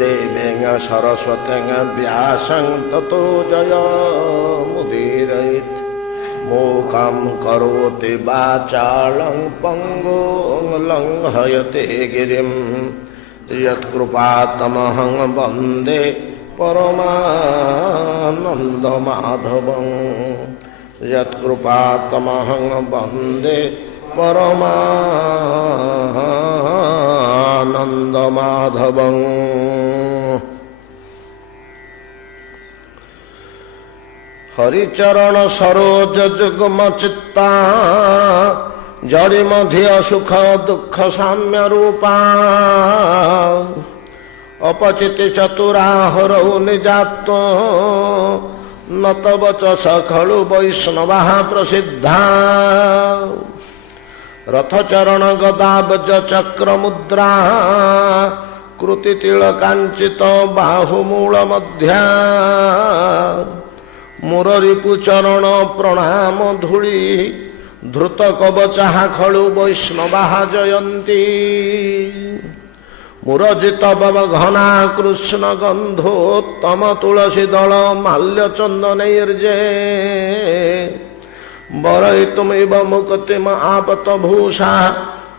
देवेङ सरस्वतीङ व्यासं ततो जयमुदीरयेत् मूकं करोति वाचालं पङ्गुं लङ्घयते गिरिं यत्कृपातमहं वन्दे परमानन्दमाधवं यत्कृपातमहं वन्दे परमानन्दमाधवं। हरिचरण सरोज जुग्म चित्ता जड़ि मध्य सुख दुख साम्य रूपा अपचिति चतुराहरौ निजात्व नतवच सखलु वैष्णवा प्रसिद्धा रथचरण गदाब्ज चक्र मुद्रा कृति तिलकांचित बाहुमूल मध्या मुररिपु चरण प्रणाम धूली धृत कवचा खलु वैष्णवा जयंती मुरजित बव घना कृष्ण गंधोत्तम तुलसी दल माल्य चंदनैर्जे वरयितुमिव मुक्तिम आपत भूषा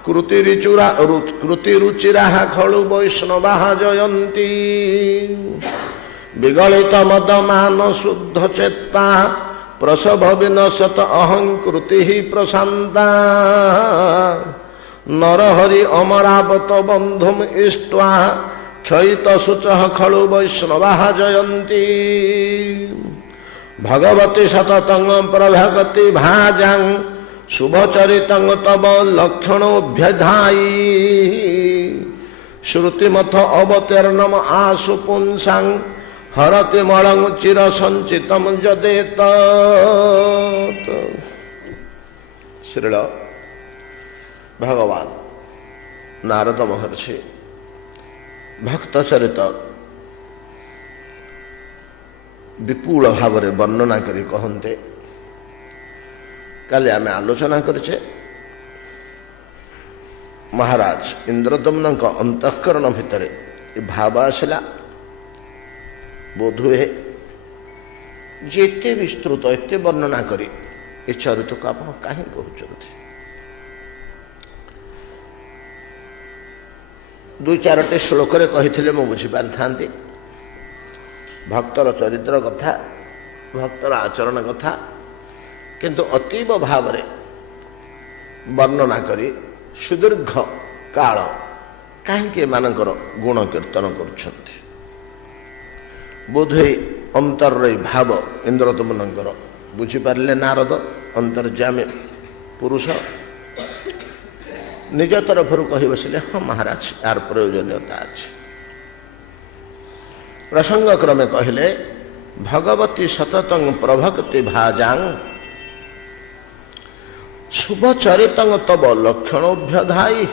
कृतिरुचिरा खलु वैष्णवा जयंती विगलित मदमान शुद्ध चेत्ता प्रसभ विनशत अहंकृति प्रशांता नरहरि अमरावत बंधुम इष्ट्वा क्षयित शुच खलु वैष्णवा जयंती भगवती सततं प्रभगति भाजं शुभचरितं तव लक्षणोऽभ्यधायी श्रुतिमथ अवतीर्णम आशु पुंसां हरति मलं चिर संचितम जदेत। श्रील भगवान नारद महर्षि भक्त चरित विपुल भाव वर्णना करी कहते काली आम आलोचना करें महाराज इंद्रदम्न अंतःकरण भितर भाव आसला बोधुए जे एते विस्तृत एते वर्णना करी ए चरित को आप कहीं कहते दुई चारोटी श्लोक कही मु बुझीपारि था भक्तर चरित्र कथा भक्तर आचरण कथा किंतु अतीव भाव वर्णना करी सुदीर्घ काल कहीं मानकर गुण कीर्तन करुछन्ति बोधे अंतर भाव इंद्रदम्नंकर बुझीपारे नारद अंतर्जामी पुरुष निज तरफ कही बसिले हाँ महाराज यार प्रयोजनीयता अच्छी प्रसंग क्रमे कहले भगवती सततं प्रभक्ति भाजां शुभचरितं तव लक्षणोऽभ्यधायि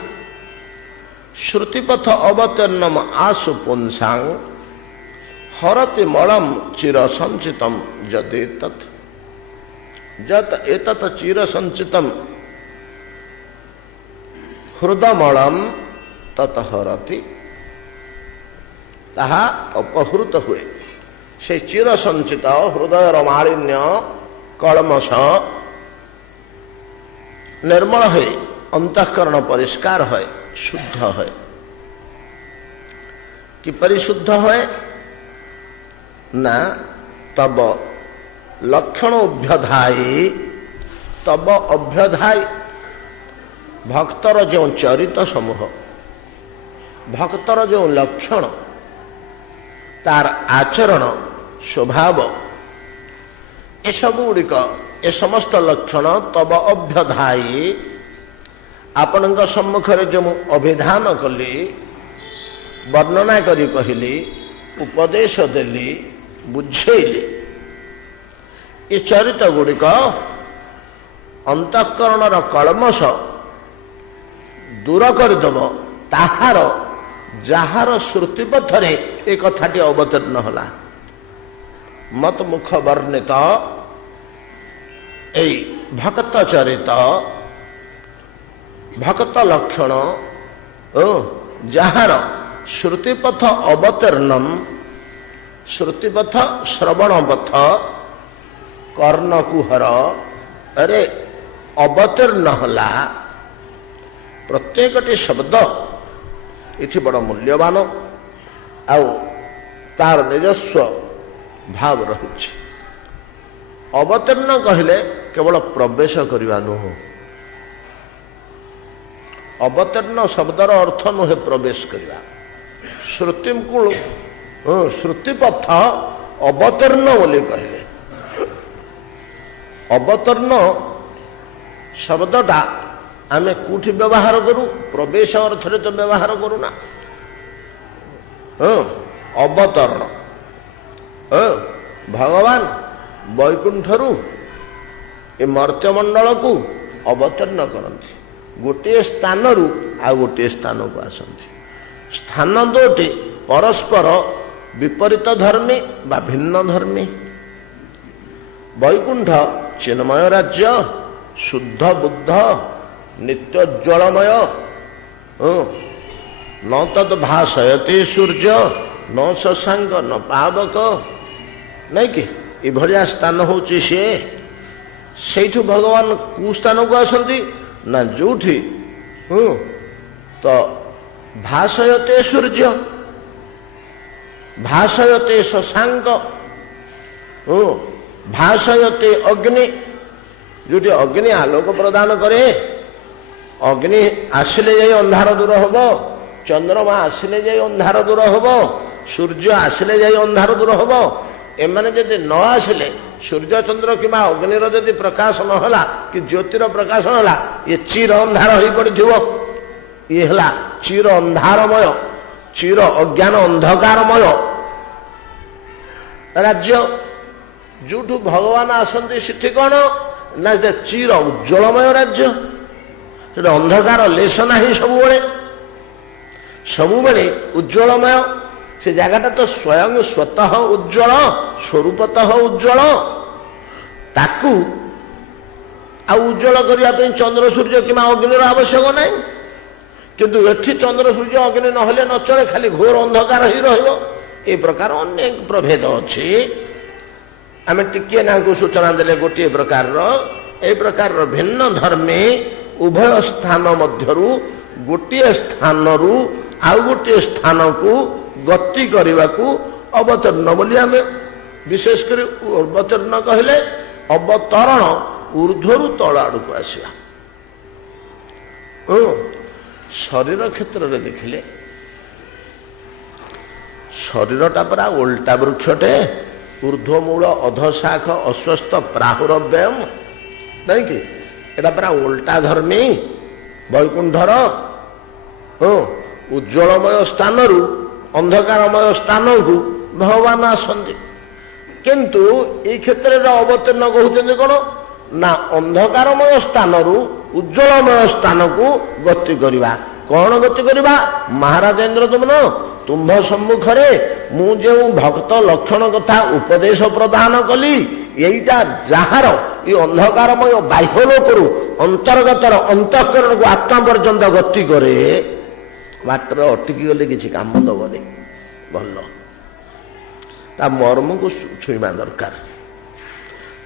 श्रुतिपथ अवतीर्णम आशु पुंसां हरति मलं चिर संचितम जदे तत् जत एतत् चिर संचितम हृदमलं तत् हरति ताहा अपहृत हुए से चिर संचित हृदय मालिन्य कलमश निर्मल है अंतःकरण परिष्कार है शुद्ध है कि परिशुद्ध है ना तब लक्षणोऽभ्यधायि तब अभ्यधायि भक्तर जो चरित समूह भक्तर जो लक्षण तार आचरण स्वभाव ए सबुगुड़िक ए समस्त लक्षण तब अभ्यधायी आपण सम्मुखें जो अभिधान कली वर्णना करी कहली उपदेश देली बुझेली ये चरित गुड़िक अंतःकरणर कलमश दूर करदेव ताहार जार श्रुतिपथरे ए कथाटी अवतीर्ण होला मत मुख वर्णित ए भक्त चरित भक्त लक्षण जार श्रुतिपथ अवतीर्णम श्रुतिपथ श्रवणपथ कर्णकुहर अरे अवतीर्ण हला प्रत्येकटी शब्द इति बड़ मूल्यवान आउ तार निजस्व भाव रही। अवतीर्ण कहले केवल प्रवेश करवा नुह, अवतीर्ण शब्दर अर्थ नुहे प्रवेश करवा। श्रुति को श्रुतिपथ अवतीर्ण बोली कहले, अवतीर्ण शब्दटा आमे कौटी व्यवहार करूँ, प्रवेश अर्थ तो व्यवहार करूना। अवतरण भगवान वैकुंठरू ए मर्त्यमंडल को अवतीर्ण करती, गोटे स्थान रु आ गोटे स्थान को आसती। स्थान दोटे परस्पर विपरीत धर्मी बा भिन्न धर्मी। वैकुंठ चिन्मय राज्य, शुद्ध बुद्ध नित्योज्वलमय, न तद भाषयते सूर्य न शशांक न पावक, नहीं कि इभलिया स्थान होची से भगवान कु स्थान को आसती ना जोठी तो भाषयते सूर्य भाषयते शशांक भाषयते अग्नि, जोटी अग्नि आलोक प्रदान करे, अग्नि आसिले जाई अंधार दूर हब, चंद्रमा आसिले जाई अंधार दूर हब, सूर्य आसिले जाई अंधार दूर हब। एमाने जदि न आसिले सूर्य चंद्र किंवा अग्निर जदि प्रकाश नहला कि ज्योतिर प्रकाश नहला, ये चिर अंधार हो पड़िथिबो। ये हला चिर अंधारमय, चिर अज्ञान अंधकारमय राज्य। जोठू भगवान आसंती सेठी कौन ना चिर उज्ज्वलमय राज्य, अंधकार लेस नहीं, सबुबले उज्ज्वलमय। से जगटा तो स्वयं स्वतः उज्ज्वल, स्वरूपतः उज्ज्वल, ताकू उज्ज्वल करने चंद्र सूर्य कि अग्निर आवश्यक नहीं। किंतु एठी चंद्र सूर्य अग्नि नहले न चले, खाली घोर अंधकार ही रहिबो। ए प्रकार अनेक प्रभेद अच्छी। आम टिके ना सूचना देले गोटे प्रकार भिन्न धर्मे उभय स्थान मध्यरु गोटे स्थान रु आउ गोटे स्थान को गति करने को अवतीर्ण बोली आम विशेष कर अवतीर्ण कहले अवतरण ऊर्ध्वरु तल आड़ को आसिया। शरीर क्षेत्र में देखिले शरीरटा परा उल्टा वृक्षटे, ऊर्ध्वमूल अधशाख अस्वस्थ प्राहुरव्ययम, नहीं कि एटा परा उल्टा धर्मी। वैकुंठर उज्ज्वलमय स्थान रु अंधकारमय स्थान को भगवान आसंती, किंतु ये क्षेत्र में अवतीर्ण कहते कौन ना अंधकारमय स्थान रु उज्ज्वलमय स्थान को गति करवा। कौन गति करवा? महाराज इंद्रदुम्न तुम्भ सम्मुखरे मु जो भक्त लक्षण कथा उपदेश प्रदान कली, यहीटा जार ये अंधकारमय बाह्य लोकरू अंतर्गतर अंतःकरण को आत्मा पर्यंत गति करे, बाटर अटकी गले किसी काम दबनी। भल ता मर्म को छुईमा दरकार,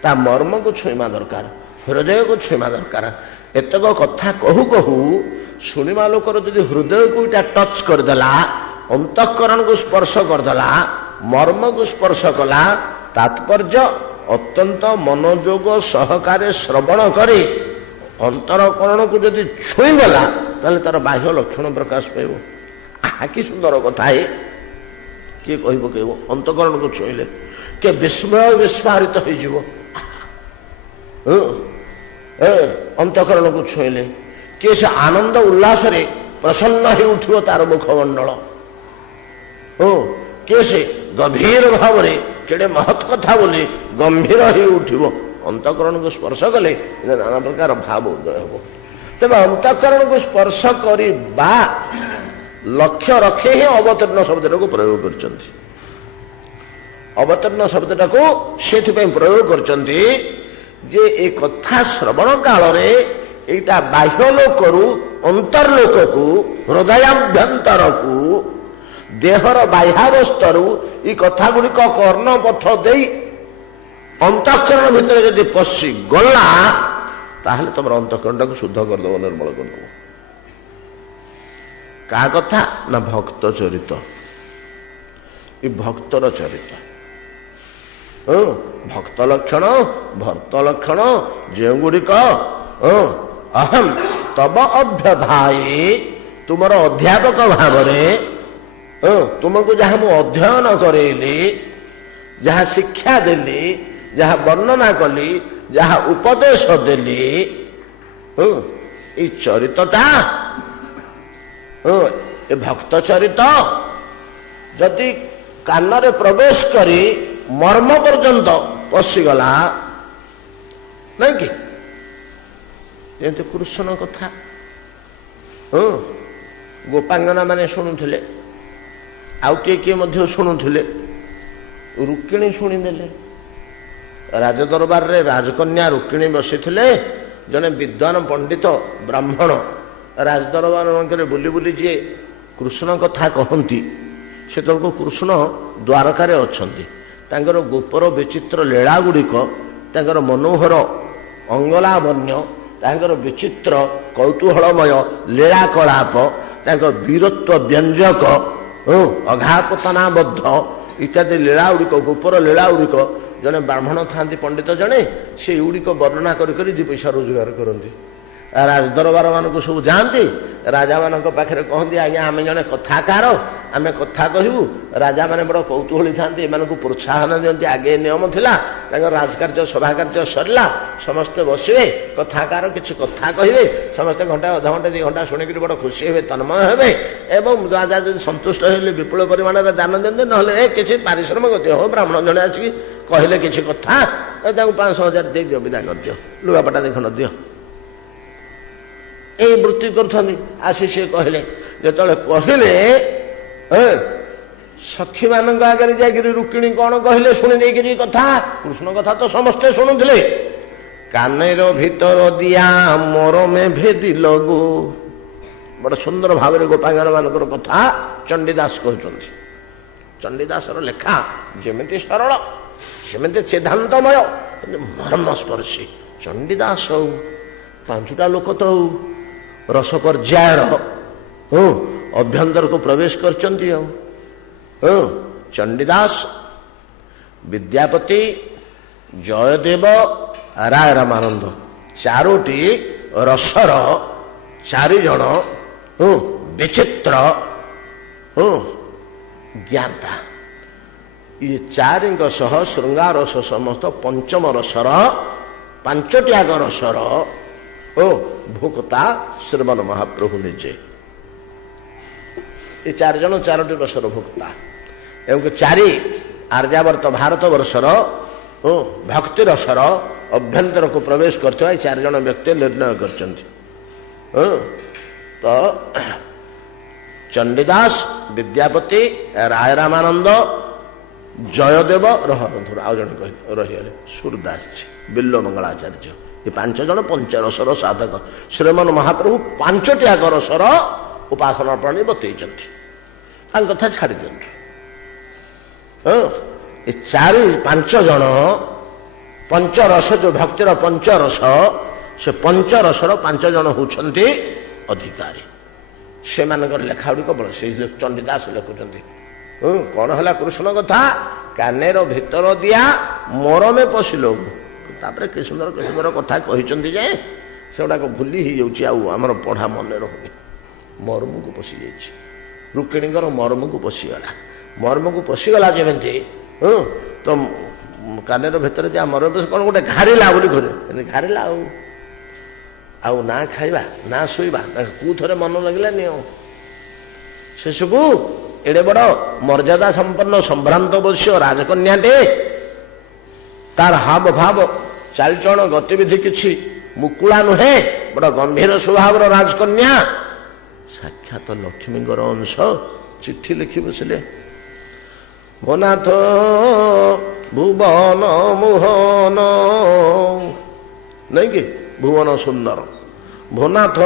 ता मर्म को छुईमा दरकार, हृदय को छुईमा दरकार। एतक कथा कहू कहू शुणिमा लोकर यदि हृदय को इटा टच करदेला, अंतःकरण को स्पर्श करदेला, मर्म को स्पर्श कला, तात्पर्य अत्यंत मनोयोग सहकारे श्रवण करे अंतरकरण को यदि छुईगला ताले तार बाह्य लक्षण प्रकाश पाइब। कि सुंदर कथा है, किए कह पकेब अंतकरण को छुईले के विस्मय विस्मारित हो अंतकरण को छुईले किए से आनंद उल्लास रे प्रसन्न हो उठिब तार मुखमंडल। किए से गभीर भाव रे केड़े महत् कथा बोली गंभीर हो उठिब। अंतकरण को स्पर्श कले नाना प्रकार भाव उदय हो। तेज अंतकरण को स्पर्श करवा लक्ष्य रखे ही अवतीर्ण शब्द को प्रयोग कर। अवतीर्ण शब्द को से प्रयोग कर जे एक कथा श्रवण काल बाह्य लोकरू अंतर्लोक को हृदयाभ्यंतर को ଦେହର ବାହ୍ୟାବସ୍ଥାରୁ ଏ କଥା ଗୁଡ଼ିକ କର୍ଣ୍ଣପଥ ଦେଇ ଅନ୍ତଃକରଣ ଭିତରେ ଯଦି ପଶି ଗଲା ତାହେଲେ ତମର ଅନ୍ତଃକରଣଟାକୁ ଶୁଦ୍ଧ କରିଦେବ, ନିର୍ମଳ କରିଦେବ। କାହା କଥା? ନା ଭକ୍ତ ଚରିତ। ଏ ଭକ୍ତର ଚରିତ। ଭକ୍ତ ଲକ୍ଷଣ, ଭକ୍ତ ଲକ୍ଷଣ ଯେଉଁଗୁଡ଼ିକ ଅହଂ ତବ ଅଭ୍ୟଧାୟୀ, ତୁମର ଅଧ୍ୟାପକ ଭାବରେ ତୁମକୁ ଯାହା ମୁଁ ଅଧ୍ୟୟନ କରେଇଲି, ଯାହା ଶିକ୍ଷା ଦେଲି, ଯାହା ବର୍ଣ୍ଣନା କଲି, ଯାହା ଉପଦେଶ ଦେଲି, ଏଇ ଚରିତଟା, ଏ ଭକ୍ତ ଚରିତ ଯଦି କାନରେ ପ୍ରବେଶ କରି ମର୍ମ ପର୍ଯ୍ୟନ୍ତ ପଶିଗଲା, ନାଇଁ କି? ଯେମିତି କୃଷ୍ଣ କଥା ଗୋପାଙ୍ଗନା ମାନେ ଶୁଣୁଥିଲେ, ଆଉ କିଏ କିଏ ମଧ୍ୟ ଶୁଣୁଥିଲେ। ରୁକ୍ମିଣୀ ଶୁଣିଦେଲେ। ରାଜଦରବାରରେ ରାଜକନ୍ୟା ରୁକ୍ମିଣୀ ବସିଥିଲେ। ଜଣେ ବିଦ୍ୱାନ ପଣ୍ଡିତ ବ୍ରାହ୍ମଣ ରାଜଦରବାର ମାନଙ୍କରେ ବୁଲି ବୁଲି ଯିଏ କୃଷ୍ଣ କଥା କହନ୍ତି, ସେତେବେଳକୁ କୃଷ୍ଣ ଦ୍ୱାରକାରେ ଅଛନ୍ତି। ତାଙ୍କର ଗୋପର ବିଚିତ୍ର ଲୀଳା ଗୁଡ଼ିକ, ତାଙ୍କର ମନୋହର ଅଙ୍ଗଲାବଣ୍ୟ, ତାଙ୍କର ବିଚିତ୍ର କୌତୂହଳମୟ ଲୀଳା କଳାପ, ତାଙ୍କ ବୀରତ୍ୱ ବ୍ୟଞ୍ଜକ ଅଘାପତନାବଦ୍ଧ ଇତ୍ୟାଦି ଲୀଳା ଗୁଡ଼ିକ, ଗୋପର ଲୀଳା ଗୁଡ଼ିକ, ଜଣେ ବ୍ରାହ୍ମଣ ଥାନ୍ତି ପଣ୍ଡିତ ଜଣେ, ସେଇଗୁଡ଼ିକ ବର୍ଣ୍ଣନା କରି କରି ଦୁଇ ପଇସା ରୋଜଗାର କରନ୍ତି। ରାଜଦରବାର ମାନଙ୍କୁ ସବୁ ଯାଆନ୍ତି, ରାଜାମାନଙ୍କ ପାଖରେ କହନ୍ତି, ଆଜ୍ଞା ଆମେ ଜଣେ କଥାକାର, ଆମେ କଥା କହିବୁ। ରାଜାମାନେ ବଡ଼ କୌତୂହଳୀ ଥାନ୍ତି, ଏମାନଙ୍କୁ ପ୍ରୋତ୍ସାହନ ଦିଅନ୍ତି। ଆଗେ ନିୟମ ଥିଲା, ତାଙ୍କର ରାଜକାର୍ଯ୍ୟ ସଭା କାର୍ଯ୍ୟ ସରିଲା, ସମସ୍ତେ ବସିବେ, କଥାକାର କିଛି କଥା କହିବେ, ସମସ୍ତେ ଘଣ୍ଟା ଅଧଘଣ୍ଟା 2 ଘଣ୍ଟା ଶୁଣିକିରି ବଡ଼ ଖୁସି ହେବେ, ତନ୍ମୟ ହେବେ, ଏବଂ ରାଜା ଯଦି ସନ୍ତୁଷ୍ଟ ହେଲେ ବିପୁଳ ପରିମାଣରେ ଦାନ ଦିଅନ୍ତି, ନହେଲେ କିଛି ପାରିଶ୍ରମିକ ଦିଅ। ହଉ, ବ୍ରାହ୍ମଣ ଜଣେ ଆସିକି କହିଲେ କିଛି କଥା, ତାଙ୍କୁ 500,000 ଦେଇଦିଅ, ବିଦା କରିଦିଅ, ଲୁଗାପଟା 2 ଖଣ୍ଡ ଦିଅ। ଏଇ ବୃତ୍ତି କରୁଛନ୍ତି। ଆସି ସିଏ କହିଲେ, ଯେତେବେଳେ କହିଲେ ସଖୀମାନଙ୍କ ଆଗରେ ଯାଇକିରି ରୁକ୍ମିଣୀ କଣ କହିଲେ ଶୁଣି ଦେଇକିରି କଥା, କୃଷ୍ଣ କଥା ତ ସମସ୍ତେ ଶୁଣୁଥିଲେ। କାନେର ଭିତର ଦିଆ ମରମେ ଭେଦି ଲଗୁ, ବଡ଼ ସୁନ୍ଦର ଭାବରେ ଗୋପାଙ୍ଗନ ମାନଙ୍କର କଥା ଚଣ୍ଡୀଦାସ କହୁଛନ୍ତି। ଚଣ୍ଡୀଦାସର ଲେଖା ଯେମିତି ସରଳ, ସେମିତି ସିଦ୍ଧାନ୍ତମୟ, ମର୍ମସ୍ପର୍ଶୀ। ଚଣ୍ଡୀଦାସ ହଉ, 5ଟା ଲୋକ ତ ହଉ, ରସ ପର୍ଯ୍ୟାୟର ଅଭ୍ୟନ୍ତରକୁ ପ୍ରବେଶ କରିଛନ୍ତି। ଆଉ ଚଣ୍ଡୀଦାସ, ବିଦ୍ୟାପତି, ଜୟଦେବ, ରାୟ ରାମାନନ୍ଦ, 4ଟି ରସର 4 ଜଣ ବିଚିତ୍ର ଜ୍ଞାତା। ଇଏ 4ଙ୍କ ସହ ଶୃଙ୍ଗାରସ ସମସ୍ତ ପଞ୍ଚମ ରସର 5ଟି ଆଗ ରସର ଭୋକ୍ତା ଶ୍ରୀମାନ ମହାପ୍ରଭୁ ନିଜେ। ଏ 4 ଜଣ 4ଟି ରସର ଭୋକ୍ତା ଏବଂ 4 ଆର୍ଯ୍ୟାବର୍ତ ଭାରତ ବର୍ଷର ଭକ୍ତି ରସର ଅଭ୍ୟନ୍ତରକୁ ପ୍ରବେଶ କରୁଥିବା ଏ 4 ଜଣ ବ୍ୟକ୍ତି ନିର୍ଣ୍ଣୟ କରିଛନ୍ତି। ତ ଚଣ୍ଡୀଦାସ, ବିଦ୍ୟାପତି, ରାୟ ରାମାନନ୍ଦ, ଜୟଦେବ, ଆଉ ଜଣେ ରହିଗଲେ ସୁରଦାସଜୀ, ବିଲ୍ୱ ମଙ୍ଗଳାଚାର୍ଯ୍ୟ। ଏ 5 ଜଣ ପଞ୍ଚରସର ସାଧକ। ଶ୍ରୀମାନ ମହାପ୍ରଭୁ 5ଟି ଆଗ ରସର ଉପାସନା ପ୍ରଣାଳୀ ବତେଇଛନ୍ତି। ତାଙ୍କ କଥା ଛାଡ଼ି ଦିଅନ୍ତୁ। ଏ 5 ଜଣ ପଞ୍ଚରସ, ଯୋଉ ଭକ୍ତିର ପଞ୍ଚରସ, ସେ ପଞ୍ଚରସର 5 ଜଣ ହେଉଛନ୍ତି ଅଧିକାରୀ। ସେମାନଙ୍କର ଲେଖା ଗୁଡ଼ିକ ବଳ ସେଇ ଚଣ୍ଡୀଦାସ ଲେଖୁଛନ୍ତି। କଣ ହେଲା କୃଷ୍ଣ କଥା? କାନେର ଭିତର ଦିଆ ମରମେ ପଶିଲ। ତାପରେ କି ସୁନ୍ଦର କଥା କହିଛନ୍ତି ଯେ ସେଗୁଡ଼ାକ ଭୁଲି ହେଇଯାଉଛି, ଆଉ ଆମର ପଢ଼ା ମନେ ରହୁନି। ମର୍ମକୁ ପଶିଯାଇଛି, ରୁକ୍ମିଣୀଙ୍କର ମର୍ମକୁ ପଶିଗଲା। ମର୍ମକୁ ପଶିଗଲା ଯେମିତି ତ କାନେର ଭିତରେ ଯା ମର୍ମ କଣ ଗୋଟେ ଘାରିଲା ବୋଲି ଘରେ ଘାରିଲା। ଆଉ ନା ଖାଇବା ନା ଶୋଇବା, କୋଉଥରେ ମନ ଲାଗିଲାନି। ଆଉ ଶେଷକୁ ଏଡେ ବଡ ମର୍ଯ୍ୟାଦା ସମ୍ପନ୍ନ ସମ୍ଭ୍ରାନ୍ତ ବଂଶ ରାଜକନ୍ୟାଟେ, ତାର ହାବ ଭାବ ଚାଲିଚଳନ ଗତିବିଧି କିଛି ମୁକୁଳା ନୁହେଁ, ବଡ ଗମ୍ଭୀର ସ୍ୱଭାବର ରାଜକନ୍ୟା, ସାକ୍ଷାତ ଲକ୍ଷ୍ମୀଙ୍କର ଅଂଶ। ଚିଠି ଲେଖି ବସିଲେ, ଭନାଥ ଭୁବନ ମୋହନ, ନାଇଁ କି ଭୁବନ ସୁନ୍ଦର, ଭନାଥ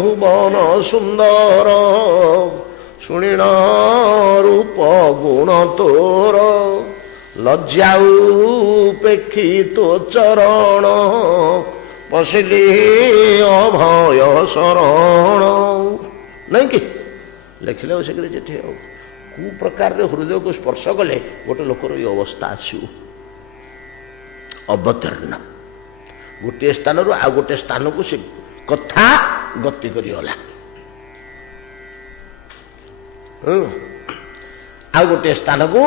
ଭୁବନ ସୁନ୍ଦର, ଶୁଣିଣ ରୂପ ଗୁଣ ତୋର ଲଜ୍ଜାଉ ପେକ୍ଷି ତୋ ଚରଣ ପଶିଲି ଅଭୟ ଶରଣ। ନାଇଁ କି ଲେଖିଲେ ବସିକରି ଯେଠି ଆଉ କୁ ପ୍ରକାରରେ ହୃଦୟକୁ ସ୍ପର୍ଶ କଲେ ଗୋଟେ ଲୋକର ଏଇ ଅବସ୍ଥା ଆସିବ। ଅବତୀର୍ଣ୍ଣ ଗୋଟିଏ ସ୍ଥାନରୁ ଆଉ ଗୋଟିଏ ସ୍ଥାନକୁ ସେ କଥା ଗତି କରିଗଲା। ଆଉ ଗୋଟିଏ ସ୍ଥାନକୁ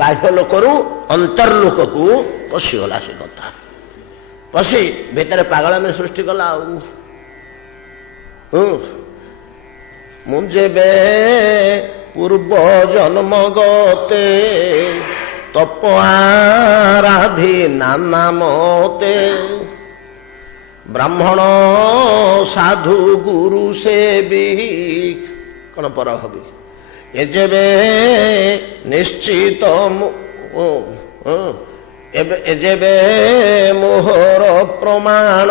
ବାହ୍ୟ ଲୋକରୁ ଅନ୍ତର୍ଲୋକକୁ ପଶିଗଲା। ସେ କଥା ପଶି ଭିତରେ ପାଗଳାମି ସୃଷ୍ଟି କଲା। ଆଉ ମୁଁ ଯେବେ ପୂର୍ବ ଜନ୍ମ ଗତେ ତପ ଆରାଧି ନାନା ମତେ ବ୍ରାହ୍ମଣ ସାଧୁ ଗୁରୁ ସେବି କଣ ପର ହବି ଏ ଯେବେ ନିଶ୍ଚିତ ଏ ଯେବେ ମୋହର ପ୍ରମାଣ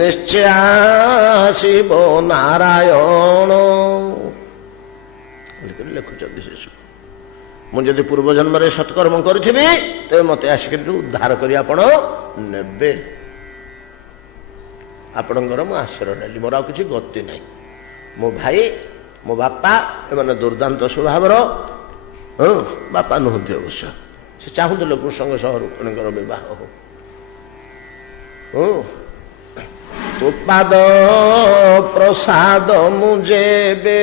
ନିଶ୍ଚୟ ଆସିବ ନାରାୟଣ। ଲେଖୁଛନ୍ତି ଶିଶୁ ମୁଁ ଯଦି ପୂର୍ବ ଜନ୍ମରେ ସତ୍କର୍ମ କରିଥିବି ତେବେ ମତେ ଆସିକି ଉଦ୍ଧାର କରି ଆପଣ ନେବେ। ଆପଣଙ୍କର ମୁଁ ଆଶ୍ରୟ ନେଲି, ମୋର ଆଉ କିଛି ଗତି ନାହିଁ। ମୋ ଭାଇ ମୋ ବାପା ଏମାନେ ଦୁର୍ଦାନ୍ତ ସ୍ୱଭାବର। ବାପା ନୁହନ୍ତି ଅବଶ୍ୟ, ସେ ଚାହୁଁଥିଲେ କୃଷ୍ଣଙ୍କ ସହ ରୁକ୍ମିଣୀଙ୍କର ବିବାହ ହଉ। ତୋ ପାଦ ପ୍ରସାଦ ମୁଁ ଯେବେ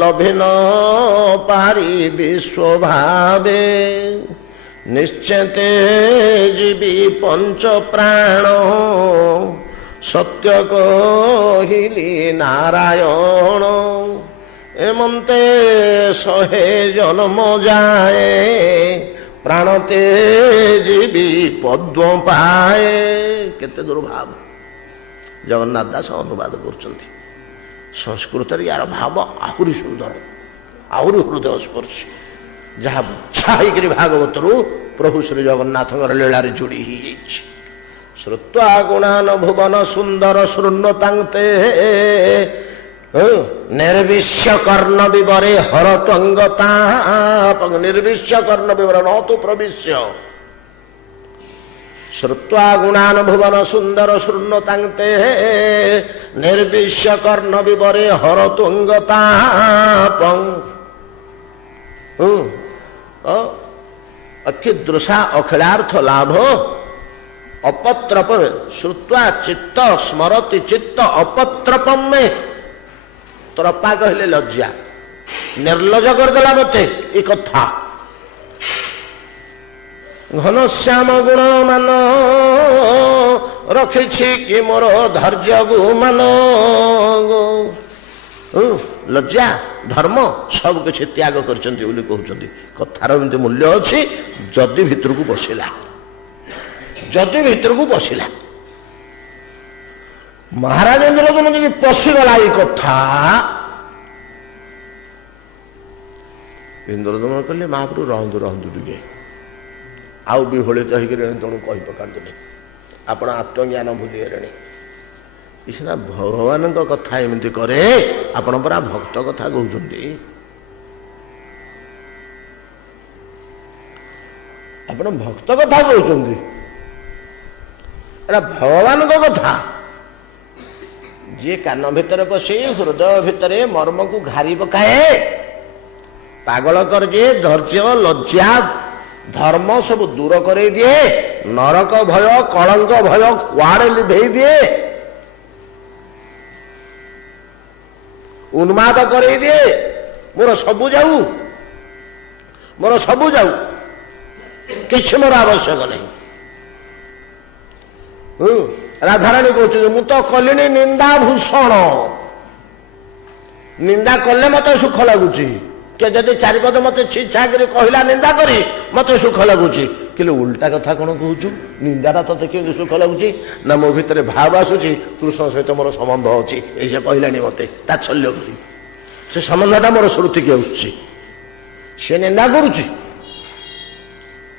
ଲଭିନ ପାରିବି ସ୍ୱଭାବେ ନିଶ୍ଚେତେ ଯିବି ପଞ୍ଚ ପ୍ରାଣ ସତ୍ୟ କହିଲି ନାରାୟଣ। ଏମନ୍ତେ 100 ଜନ୍ମ ଯାଏ ପ୍ରାଣତେ ଯିବି ପଦ୍ମ ପାଏ। କେତେ ଦୁର୍ଭାବ। ଜଗନ୍ନାଥ ଦାସ ଅନୁବାଦ କରୁଛନ୍ତି। ସଂସ୍କୃତରେ ୟାର ଭାବ ଆହୁରି ସୁନ୍ଦର, ଆହୁରି ହୃଦୟ ସ୍ପର୍ଶୀ, ଯାହା ବଛା ହେଇକରି ଭାଗବତରୁ ପ୍ରଭୁ ଶ୍ରୀ ଜଗନ୍ନାଥଙ୍କର ଲୀଳାରେ ଯୋଡ଼ି ହେଇଯାଇଛି। ଶ୍ରୁତ୍ୱା ଗୁଣାନ ଭୁବନ ସୁନ୍ଦର ଶୃଣ୍ୱତାନ୍ତେ ନିର୍ବିଶ୍ୟ କର୍ଣ୍ଣ ବିବରେ ହରତ୍ୱଙ୍ଗତା। ନିର୍ବିଶ୍ୟ କର୍ଣ୍ଣ ବିବର ନ ତୁ ପ୍ରବିଶ୍ୟ। ଶ୍ରୁତ୍ୱା ଗୁଣାନ ଭୁବନ ସୁନ୍ଦର ଶୃଣ୍ୱତାନ୍ତେ ନିର୍ବିଶ୍ୟ କର୍ଣ୍ଣ ବିବରେ ହରତ୍ୱଙ୍ଗତା। ଅକ୍ଷିଦୃଶା ଅଖିଳାର୍ଥ ଲାଭ ଅପତ୍ରପ ଶ୍ରୁତ୍ୱା ଚିତ୍ତ ସ୍ମରତି ଚିତ୍ତ ଅପତ୍ରପମ ମେ। ତ୍ରପା କହିଲେ ଲଜ୍ଜା, ନିର୍ଲଜ କରିଦେଲା ମତେ ଏ କଥା। ଘନଶ୍ୟାମ ଗୁଣ ମାନ ରଖିଛି କି ମୋର ଧୈର୍ଯ୍ୟ ଗୁମାନ। ଲଜ୍ଜା ଧର୍ମ ସବୁ କିଛି ତ୍ୟାଗ କରିଛନ୍ତି ବୋଲି କହୁଛନ୍ତି। କଥାର ଏମିତି ମୂଲ୍ୟ ଅଛି ଯଦି ଭିତରକୁ ବସିଲା, ଯଦି ଭିତରକୁ ବସିଲା। ମହାରାଜ ଇନ୍ଦ୍ରକୁ ଯଦି ପଶିଗଲା ଏଇ କଥା, ଇନ୍ଦ୍ରଦମନ କହିଲେ ମହାପ୍ରଭୁ ରହନ୍ତୁ ରହନ୍ତୁ ଟିକେ, ଆଉ ବିହଳିତ ହେଇକରି ତେଣୁ କହି ପକାନ୍ତୁନି, ଆପଣ ଆତ୍ମଜ୍ଞାନ ଭୁଲିଗଲେଣି। ସିନା ଭଗବାନଙ୍କ କଥା ଏମିତି କରେ, ଆପଣ ପରା ଭକ୍ତ କଥା କହୁଛନ୍ତି। ଆପଣ ଭକ୍ତ କଥା କହୁଛନ୍ତି, ଏଟା ଭଗବାନଙ୍କ କଥା। ଯିଏ କାନ ଭିତରେ ପଶି ହୃଦୟ ଭିତରେ ମର୍ମକୁ ଘାରି ପକାଏ, ପାଗଳ କରିଦିଏ, ଧୈର୍ଯ୍ୟ ଲଜ୍ଜା ଧର୍ମ ସବୁ ଦୂର କରେଇ ଦିଏ, ନରକ ଭୟ କଳଙ୍କ ଭୟ କୁଆଡେ ଲିଭେଇ ଦିଏ, ଉନ୍ମାଦ କରେଇ ଦିଏ। ମୋର ସବୁ ଯାଉ, ମୋର ସବୁ ଯାଉ, କିଛି ମୋର ଆବଶ୍ୟକ ନାହିଁ। ରାଧାରାଣୀ କହୁଛନ୍ତି ମୁଁ ତ କଲିଣି ନିନ୍ଦା ଭୂଷଣ, ନିନ୍ଦା କଲେ ମତେ ସୁଖ ଲାଗୁଛି। କିଏ ଯଦି ଚାରିପଦ ମତେ ଛିଛା କରି କହିଲା ନିନ୍ଦା କରି ମତେ ସୁଖ ଲାଗୁଛି, କିନ୍ତୁ ଉଲ୍ଟା କଥା କଣ କହୁଛୁ? ନିନ୍ଦାଟା ତତେ କେମିତି ସୁଖ ଲାଗୁଛି? ନା ମୋ ଭିତରେ ଭାବ ଆସୁଛି କୃଷ୍ଣ ସହିତ ମୋର ସମ୍ବନ୍ଧ ଅଛି, ଏଇ ସେ କହିଲାଣି ମତେ ତାଚ୍ଛଲ୍ୟ କରି, ସେ ସମ୍ବନ୍ଧଟା ମୋର ଶ୍ରୁତିକି ଆସୁଛି। ସେ ନିନ୍ଦା କରୁଛି,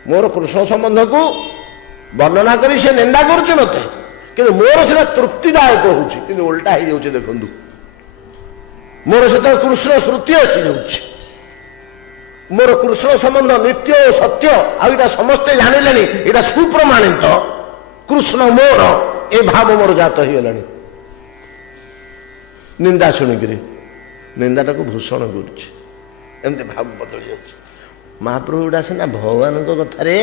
ମୋର କୃଷ୍ଣ ସମ୍ବନ୍ଧକୁ ବର୍ଣ୍ଣନା କରି ସେ ନିନ୍ଦା କରୁଛି ମତେ, କିନ୍ତୁ ମୋର ସେଟା ତୃପ୍ତିଦାୟକ ହଉଛି। କିନ୍ତୁ ଓଲଟା ହେଇଯାଉଛି ଦେଖନ୍ତୁ, ମୋର ସହିତ କୃଷ୍ଣ ଶ୍ରୁତି ଆସିଯାଉଛି, ମୋର କୃଷ୍ଣ ସମ୍ବନ୍ଧ ନିତ୍ୟ ଓ ସତ୍ୟ, ଆଉ ଏଇଟା ସମସ୍ତେ ଜାଣିଲେଣି, ଏଇଟା ସୁପ୍ରମାଣିତ କୃଷ୍ଣ ମୋର, ଏ ଭାବ ମୋର ଜାତ ହେଇଗଲାଣି। ନିନ୍ଦା ଶୁଣିକିରି ନିନ୍ଦାଟାକୁ ଭୂଷଣ କରୁଛି, ଏମିତି ଭାବ ବଦଳି ଯାଉଛି। ମହାପ୍ରଭୁ ଗୁଡ଼ା ସିନା ଭଗବାନଙ୍କ କଥାରେ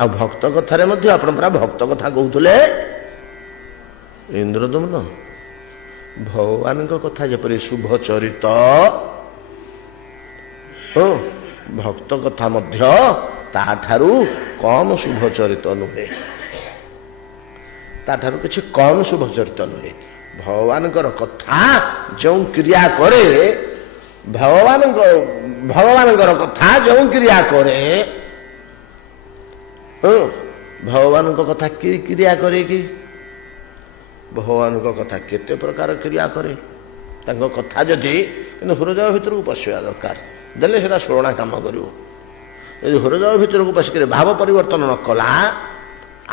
ଆଉ ଭକ୍ତ କଥାରେ ମଧ୍ୟ, ଆପଣ ପୁରା ଭକ୍ତ କଥା କହୁଥିଲେ ଇନ୍ଦ୍ରଦମ୍ନ, ଭଗବାନଙ୍କ କଥା ଯେପରି ଶୁଭ ଚରିତ, ଭକ୍ତ କଥା ମଧ୍ୟ ତାଠାରୁ କମ ଶୁଭ ଚରିତ ନୁହେଁ, ତାଠାରୁ କିଛି କମ ଶୁଭ ଚରିତ ନୁହେଁ। ଭଗବାନଙ୍କର କଥା ଯେଉଁ କ୍ରିୟା କରେ, ଭଗବାନଙ୍କର କଥା ଯେଉଁ କ୍ରିୟା କରେ, ଭଗବାନଙ୍କ କଥା କି କ୍ରିୟା କରେ କି? ଭଗବାନଙ୍କ କଥା କେତେ ପ୍ରକାର କ୍ରିୟା କରେ। ତାଙ୍କ କଥା ଯଦି କିନ୍ତୁ ହୃଦୟ ଭିତରକୁ ପଶିବା ଦରକାର, ଦେଲେ ସେଟା ଶୋରଣା କାମ କରିବ। ଯଦି ହୃଦୟ ଭିତରକୁ ପଶିକରି ଭାବ ପରିବର୍ତ୍ତନ ନ କଲା,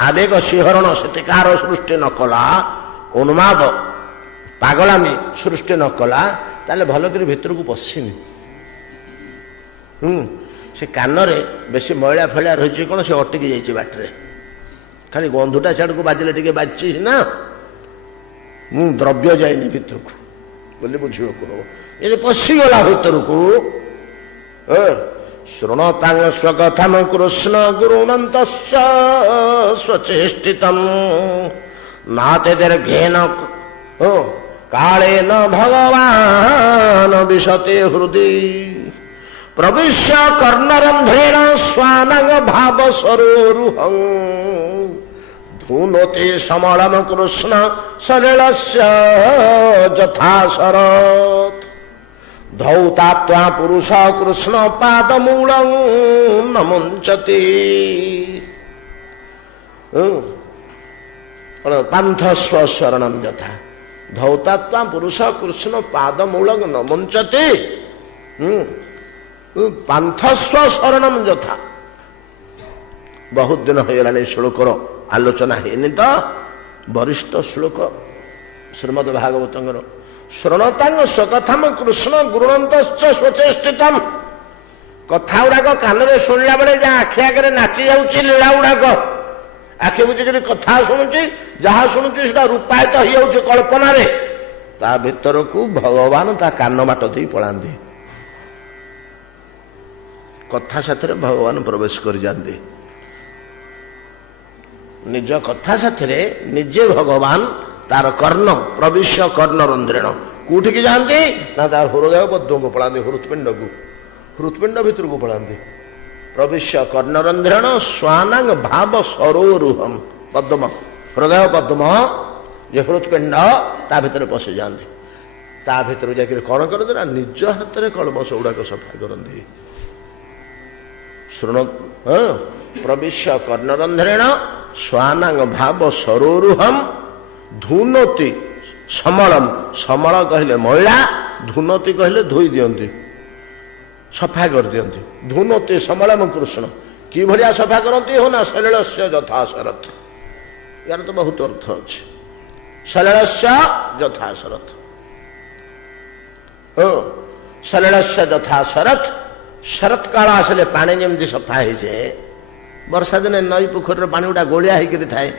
ଆବେଗ ଶିହରଣ ସ୍ଥିତିକାର ସୃଷ୍ଟି ନ କଲା, ଉନ୍ମାଦ ପାଗଳାମୀ ସୃଷ୍ଟି ନ କଲା, ତାହେଲେ ଭଲକରି ଭିତରକୁ ପଶିନି। ସେ କାନରେ ବେଶୀ ମଇଳା ଫଳିଆ ରହିଛି କଣ, ସେ ଅଟିକି ଯାଇଛି ବାଟରେ, ଖାଲି ଗନ୍ଧୁଟା ସିଆଡ଼କୁ ବାଜିଲେ ଟିକେ ବାଜିଛି ନା, ଦ୍ରବ୍ୟ ଯାଇନି ଭିତରକୁ ବୋଲି ବୁଝିବାକୁ ହବ। ଯଦି ପଶିଗଲା ଭିତରକୁ, ଶୃଣୋତାଂ ସ୍ୱକଥଂ କୃଷ୍ଣ ଗୁରୁଣନ୍ତ ସ୍ୱଚେଷ୍ଟିତଂ ନାତେ ଦୀର୍ଘେନ କାଳେନ ଭଗବାନ ବିଶତେ ହୃଦି ପ୍ରବିଶ୍ୟ କର୍ଣ୍ଣରନ୍ଧ୍ରେଣ ସ୍ୱାନଂ ଭାବ ସରୋରୁହଂ ଧୂନୋତେ ସମଳମ କୃଷ୍ଣ ସଲିଳସ୍ୟ ଯଥା ଶରତ୍ ଧୌତାତ୍ୱା ପୁରୁଷ କୃଷ୍ଣ ପାଦମୂଳଂ ନ ମୁଞ୍ଚତି ପାନ୍ଥସ୍ୱ ଶରଣଂ ଯଥା ଧୌତାତ୍ୱା ପୁରୁଷ କୃଷ୍ଣ ପାଦମୂଳଂ ନ ମୁଞ୍ଚତି ପାନ୍ଥସ୍ୱ ଶରଣଂ ଯଥା। ବହୁତ ଦିନ ହେଇଗଲାଣି ଶ୍ଳୋକର ଆଲୋଚନା ହେଇନି ତ, ବରିଷ୍ଠ ଶ୍ଳୋକ ଶ୍ରୀମଦ୍ ଭାଗବତଙ୍କର। ଶୃଣୋତାଂ ସ୍ୱକଥଂ କୃଷ୍ଣ ଗୁରୁଣନ୍ତଶ୍ଚ ସ୍ୱଚେଷ୍ଟିତମ୍। କଥା ଗୁଡାକ କାନରେ ଶୁଣିଲା ବେଳେ ଯାହା ଆଖି ଆଗରେ ନାଚି ଯାଉଛି ଲୀଳା ଗୁଡାକ, ଆଖି ବୁଝିକରି କଥା ଶୁଣୁଛି, ଯାହା ଶୁଣୁଛି ସେଟା ରୂପାୟିତ ହେଇଯାଉଛି କଳ୍ପନାରେ, ତା ଭିତରକୁ ଭଗବାନ ତା କାନ ବାଟ ଦେଇ ପଳାନ୍ତି। କଥା ସାଥିରେ ଭଗବାନ ପ୍ରବେଶ କରିଯାଆନ୍ତି, ନିଜ କଥା ସାଥିରେ ନିଜେ ଭଗବାନ ତାର କର୍ଣ୍ଣ ପ୍ରବିଶ୍ୟ କର୍ଣ୍ଣରନ୍ଧ୍ରେଣ କୋଉଠିକି ଯାଆନ୍ତି ନା, ତାର ହୃଦୟ ପଦ୍ମକୁ ପଳାନ୍ତି, ହୃତ୍ପିଣ୍ଡକୁ, ହୃତ୍ପିଣ୍ଡ ଭିତରକୁ ପଳାନ୍ତି। ପ୍ରବିଶ୍ୟ କର୍ଣ୍ଣରନ୍ଧ୍ରେଣ ସ୍ୱାନାଂ ଭାବ ସରୋରୁହଂ, ପଦ୍ମ ହୃଦୟ ପଦ୍ମ ଯେ ହୃତ୍ପିଣ୍ଡ, ତା ଭିତରେ ପଶି ଯାଆନ୍ତି। ତା ଭିତରୁ ଯାଇକରି କଣ କରନ୍ତି ନା, ନିଜ ହାତରେ କଳମସ ଗୁଡାକ ସଫା କରନ୍ତି। ଶୃଣ ପ୍ରବିଶ୍ୟ କର୍ଣ୍ଣରନ୍ଧ୍ରେଣ ସ୍ୱାନାଂ ଭାବ ସରୋରୁହଂ ଧୂନୋତି ସମଳମ୍। ସମଳ କହିଲେ ମଇଳା, ଧୂନୋତି କହିଲେ ଧୋଇ ଦିଅନ୍ତି, ସଫା କରିଦିଅନ୍ତି। ଧୂନୋତି ସମଳମ୍ କୃଷ୍ଣ, କିଭଳିଆ ସଫା କରନ୍ତି ହଉ ନା, ସଲିଳସ୍ୟ ଯଥା ଶରତ୍। ୟାର ତ ବହୁତ ଅର୍ଥ ଅଛି। ସଲିଳସ୍ୟ ଯଥା ଶରତ୍, ସଲିଳସ୍ୟ ଯଥା ଶରତ୍। ଶରତ୍ କାଳ ଆସିଲେ ପାଣି ଯେମିତି ସଫା ହେଇଯାଏ, ବର୍ଷା ଦିନେ ନଈ ପୋଖରୀର ପାଣି ଗୁଡା ଗୋଳିଆ ହେଇକରି ଥାଏ,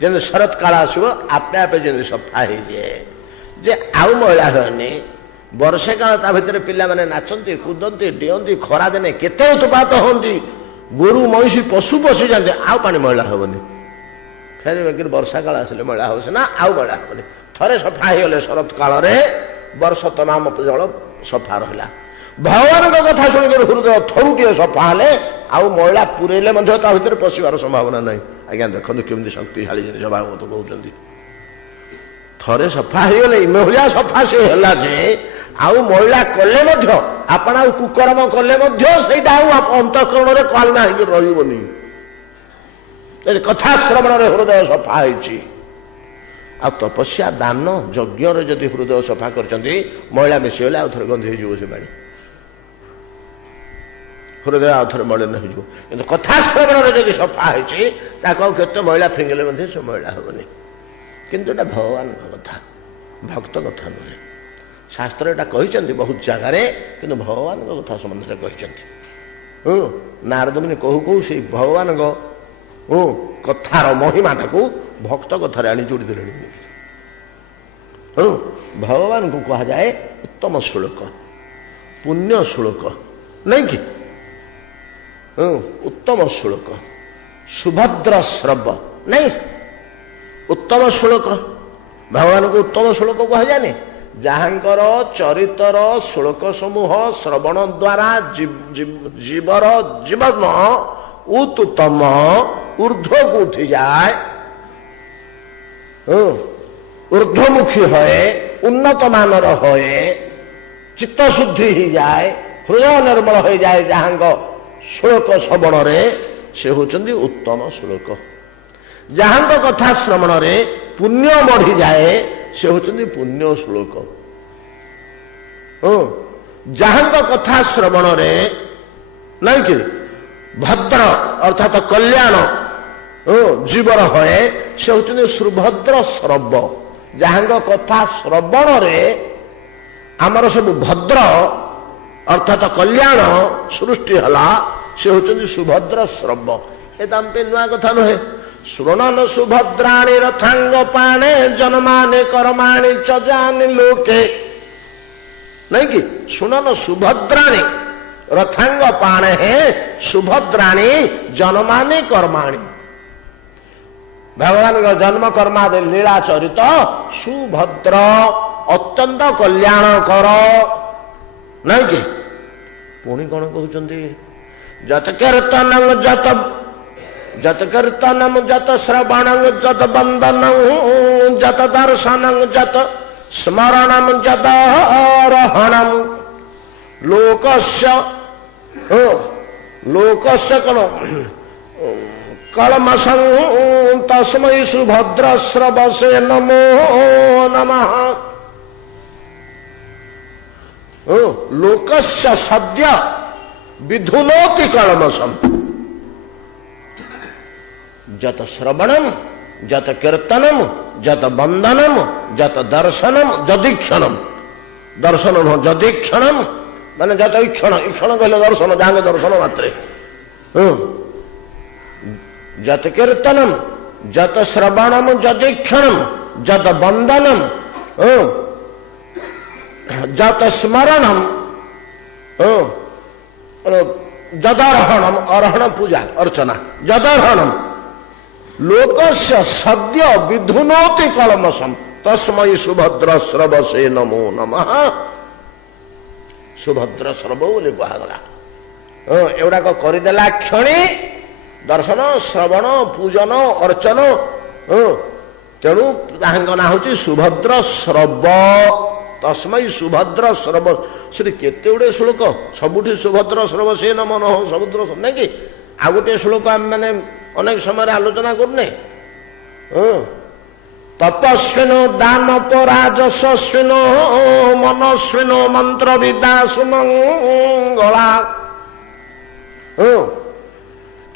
ଯେମିତି ଶରତ୍ କାଳ ଆସିବ ଆପେ ଆପେ ଯେମିତି ସଫା ହେଇଯାଏ, ଯେ ଆଉ ମଇଳା ହୁଏନି। ବର୍ଷେ କାଳ ତା ଭିତରେ ପିଲାମାନେ ନାଚନ୍ତି, କୁଦନ୍ତି, ଡିଅନ୍ତି, ଖରାଦିନେ କେତେ ଉତ୍ପାତ ହୁଅନ୍ତି, ଗୋରୁ ମଇଁଷି ପଶୁ ପଶିଯାଆନ୍ତି, ଆଉ ପାଣି ମଇଳା ହବନି। ଫେରି ବାକି ବର୍ଷା କାଳ ଆସିଲେ ମଇଳା ହବ ସିନା, ଆଉ ମଇଳା ହବନି। ଥରେ ସଫା ହେଇଗଲେ ଶରତ୍ କାଳରେ ବର୍ଷ ତମାମ ଜଳ ସଫା ରହିଲା। ଭଗବାନଙ୍କ କଥା ଶୁଣିକରି ହୃଦୟ ଥରୁଟିଏ ସଫା ହେଲେ ଆଉ ମଇଳା ପୁରେଇଲେ ମଧ୍ୟ ତା ଭିତରେ ପଶିବାର ସମ୍ଭାବନା ନାହିଁ। ଆଜ୍ଞା ଦେଖନ୍ତୁ କେମିତି ଶକ୍ତିଶାଳୀ ଜିନିଷ ଭାଗବତ କହୁଛନ୍ତି। ଥରେ ସଫା ହେଇଗଲେ ଏଭଳିଆ ସଫା ସେ ହେଲା ଯେ ଆଉ ମଇଳା କଲେ ମଧ୍ୟ, ଆପଣ ଆଉ କୁକର୍ମ କଲେ ମଧ୍ୟ ସେଇଟା ଆଉ ଅନ୍ତଃକରଣରେ କାଳନା ହେଇକି ରହିବନି। କଥା ଶ୍ରବଣରେ ହୃଦୟ ସଫା ହେଇଛି। ଆଉ ତପସ୍ୟା ଦାନ ଯଜ୍ଞରେ ଯଦି ହୃଦୟ ସଫା କରିଛନ୍ତି, ମଇଳା ମିଶିଗଲେ ଆଉ ଥରେ ଗନ୍ଧ ହେଇଯିବ ସେ ପାଣି, ହୃଦୟ ଆଉ ଥରେ ମଳିନ ହେଇଯିବ। କିନ୍ତୁ କଥା ଶ୍ରବଣରେ ଯଦି ସଫା ହେଇଛି, ତାକୁ ଆଉ କେତେ ମଇଳା ଫିଙ୍ଗିଲେ ମଧ୍ୟ ସେ ମଇଳା ହବନି। କିନ୍ତୁ ଏଟା ଭଗବାନଙ୍କ କଥା, ଭକ୍ତ କଥା ନୁହେଁ। ଶାସ୍ତ୍ର ଏଟା କହିଛନ୍ତି ବହୁତ ଜାଗାରେ, କିନ୍ତୁ ଭଗବାନଙ୍କ କଥା ସମ୍ବନ୍ଧରେ କହିଛନ୍ତି। ନାରଦ ମୁନି କହୁ କହୁ ସେଇ ଭଗବାନଙ୍କ କଥାର ମହିମାଟାକୁ ଭକ୍ତ କଥାରେ ଆଣି ଯୋଡ଼ି ଦେଲେଣି। ଭଗବାନଙ୍କୁ କୁହାଯାଏ ଉତ୍ତମ ଶ୍ଳୋକ, ପୁଣ୍ୟ ଶ୍ଳୋକ, ନାଇଁ କି? ଉତ୍ତମ ଶ୍ଳୋକ, ସୁଭଦ୍ର ଶ୍ରବ, ନାଇଁ? ଉତ୍ତମ ଶ୍ଳୋକ, ଭଗବାନଙ୍କୁ ଉତ୍ତମ ଶ୍ଳୋକ କୁହାଯାଏନି? ଯାହାଙ୍କର ଚରିତର ଶ୍ଳୋକ ସମୂହ ଶ୍ରବଣ ଦ୍ୱାରା ଜୀବର ଜୀବନ ଉତ୍ତମ ঊର୍ଧ୍ୱକୁ ଉଠିଯାଏ, ঊର୍ଧ୍ୱମୁଖୀ ହଏ, ଉନ୍ନତ ମାନର ହଏ, ଚିତ୍ତଶୁଦ୍ଧି ହେଇଯାଏ, ହୃଦୟ ନିର୍ମଳ ହୋଇଯାଏ ଯାହାଙ୍କ ଶ୍ଳୋକ ଶ୍ରବଣରେ, ସେ ହେଉଛନ୍ତି ଉତ୍ତମ ଶ୍ଳୋକ। ଯାହାଙ୍କ କଥା ଶ୍ରବଣରେ ପୁଣ୍ୟ ବଢ଼ିଯାଏ, ସେ ହେଉଛନ୍ତି ପୁଣ୍ୟ ଶ୍ଳୋକ। ଯାହାଙ୍କ କଥା ଶ୍ରବଣରେ ନାଇଁ କି ଭଦ୍ର ଅର୍ଥାତ କଲ୍ୟାଣ ଜୀବର ହଏ, ସେ ହେଉଛନ୍ତି ସୁଭଦ୍ର ଶ୍ରବ। ଯାହାଙ୍କ କଥା ଶ୍ରବଣରେ ଆମର ସବୁ ଭଦ୍ର ଅର୍ଥାତ କଲ୍ୟାଣ ସୃଷ୍ଟି ହେଲା, ସେ ହେଉଛନ୍ତି ସୁଭଦ୍ର ଶ୍ରବ। ଏ ତ ଆମ ପାଇଁ ନୂଆ କଥା ନୁହେଁ। ଶୃଣନ ସୁଭଦ୍ରାଣୀ ରଥାଙ୍ଗ ପାଣେ ଜନ୍ମାନି କର୍ମାଣୀ ଚଜାନି ଲୋକେ, ନାଇଁ କି? ଶୁଣନ ସୁଭଦ୍ରାଣୀ ରଥାଙ୍ଗ ପାଣେ ସୁଭଦ୍ରାଣୀ ଜନ୍ମାନି କର୍ମାଣୀ। ଭଗବାନଙ୍କ ଜନ୍ମ କର୍ମାଦି ଲୀଳା ଚରିତ ସୁଭଦ୍ର, ଅତ୍ୟନ୍ତ କଲ୍ୟାଣ କର, ନାଇଁ କି? ପୁଣି କଣ କହୁଛନ୍ତି? ଯତ କୀର୍ତ୍ତନଂ ଯତ କୀର୍ତ୍ତନଂ ଯତ ଶ୍ରବଣଂ ଯତ ବନ୍ଦନଂ ଯତ ଦର୍ଶନଂ ଯତ ସ୍ମରଣଂ ଯତ ରହଣଂ ଲୋକସ୍ୟ କଣ କଳମସଂ ତସ୍ମୈ ସୁଭଦ୍ର ଶ୍ରବସେ ନମୋ ନମଃ। ଲୋକସ୍ୟ ସଦ୍ୟ ବିଧୁନୋତି କଳମସଂ ଯତ ଶ୍ରବଣಂ ଯତ କୀର୍ତ୍ତନಂ ଯତ ବନ୍ଦନಂ ଯତ ଦର୍ଶନಂ ଯଦୀକ୍ଷଣಂ, ଦର୍ଶନ ନୁହଁ ଯଦୀକ୍ଷଣం ମାନେ ଯତ ଇକ୍ଷଣ, ଇକ୍ଷଣ କହିଲେ ଦର୍ଶନ, ଯାହାଙ୍କ ଦର୍ଶନ ମାତ୍ରେ। ଯତ କୀର୍ତ୍ତନಂ ଯତ ଶ୍ରବଣಂ ଯଦୀକ୍ଷଣಂ ଯତ ବନ୍ଦନಂ ଯତ ସ୍ମରଣಂ ଯଦର୍ହଣಂ, ଅର୍ହଣ ପୂଜା ଅର୍ଚ୍ଚନା, ଯଦର୍ହଣಂ ଲୋକସ୍ୟ ସଦ୍ୟ ବିଧୁନୋତି କଳମସଂ ତସ୍ମୈ ସୁଭଦ୍ର ଶ୍ରବସେ ନମୋ ନମଃ। ସୁଭଦ୍ର ଶ୍ରବ ବୋଲି କୁହାଗଲା। ଏଗୁଡାକ କରିଦେଲା କ୍ଷଣି ଦର୍ଶନ ଶ୍ରବଣ ପୂଜନ ଅର୍ଚ୍ଚନ, ତେଣୁ ତାହାଙ୍କ ନାଁ ହଉଛି ସୁଭଦ୍ର ଶ୍ରବ। ତସ୍ମୈ ସୁଭଦ୍ର ଶ୍ରବ। ସେଠି କେତେ ଗୁଡେ ଶ୍ଳୋକ, ସବୁଠି ସୁଭଦ୍ର ଶ୍ରବ ସେ ନମ ନହ ସମୁଦ୍ର, ନାଇଁ କି? ଆଉ ଗୋଟିଏ ଶ୍ଳୋକ ଆମେ ମାନେ ଅନେକ ସମୟରେ ଆଲୋଚନା କରୁନେ, ତପସ୍ୱିନୋ ଦାନପରାଜସ୍ୱିନୋ ମନସ୍ୱିନୋ ମନ୍ତ୍ର ବିଦ୍ୟା ସୁମଙ୍ଗଳା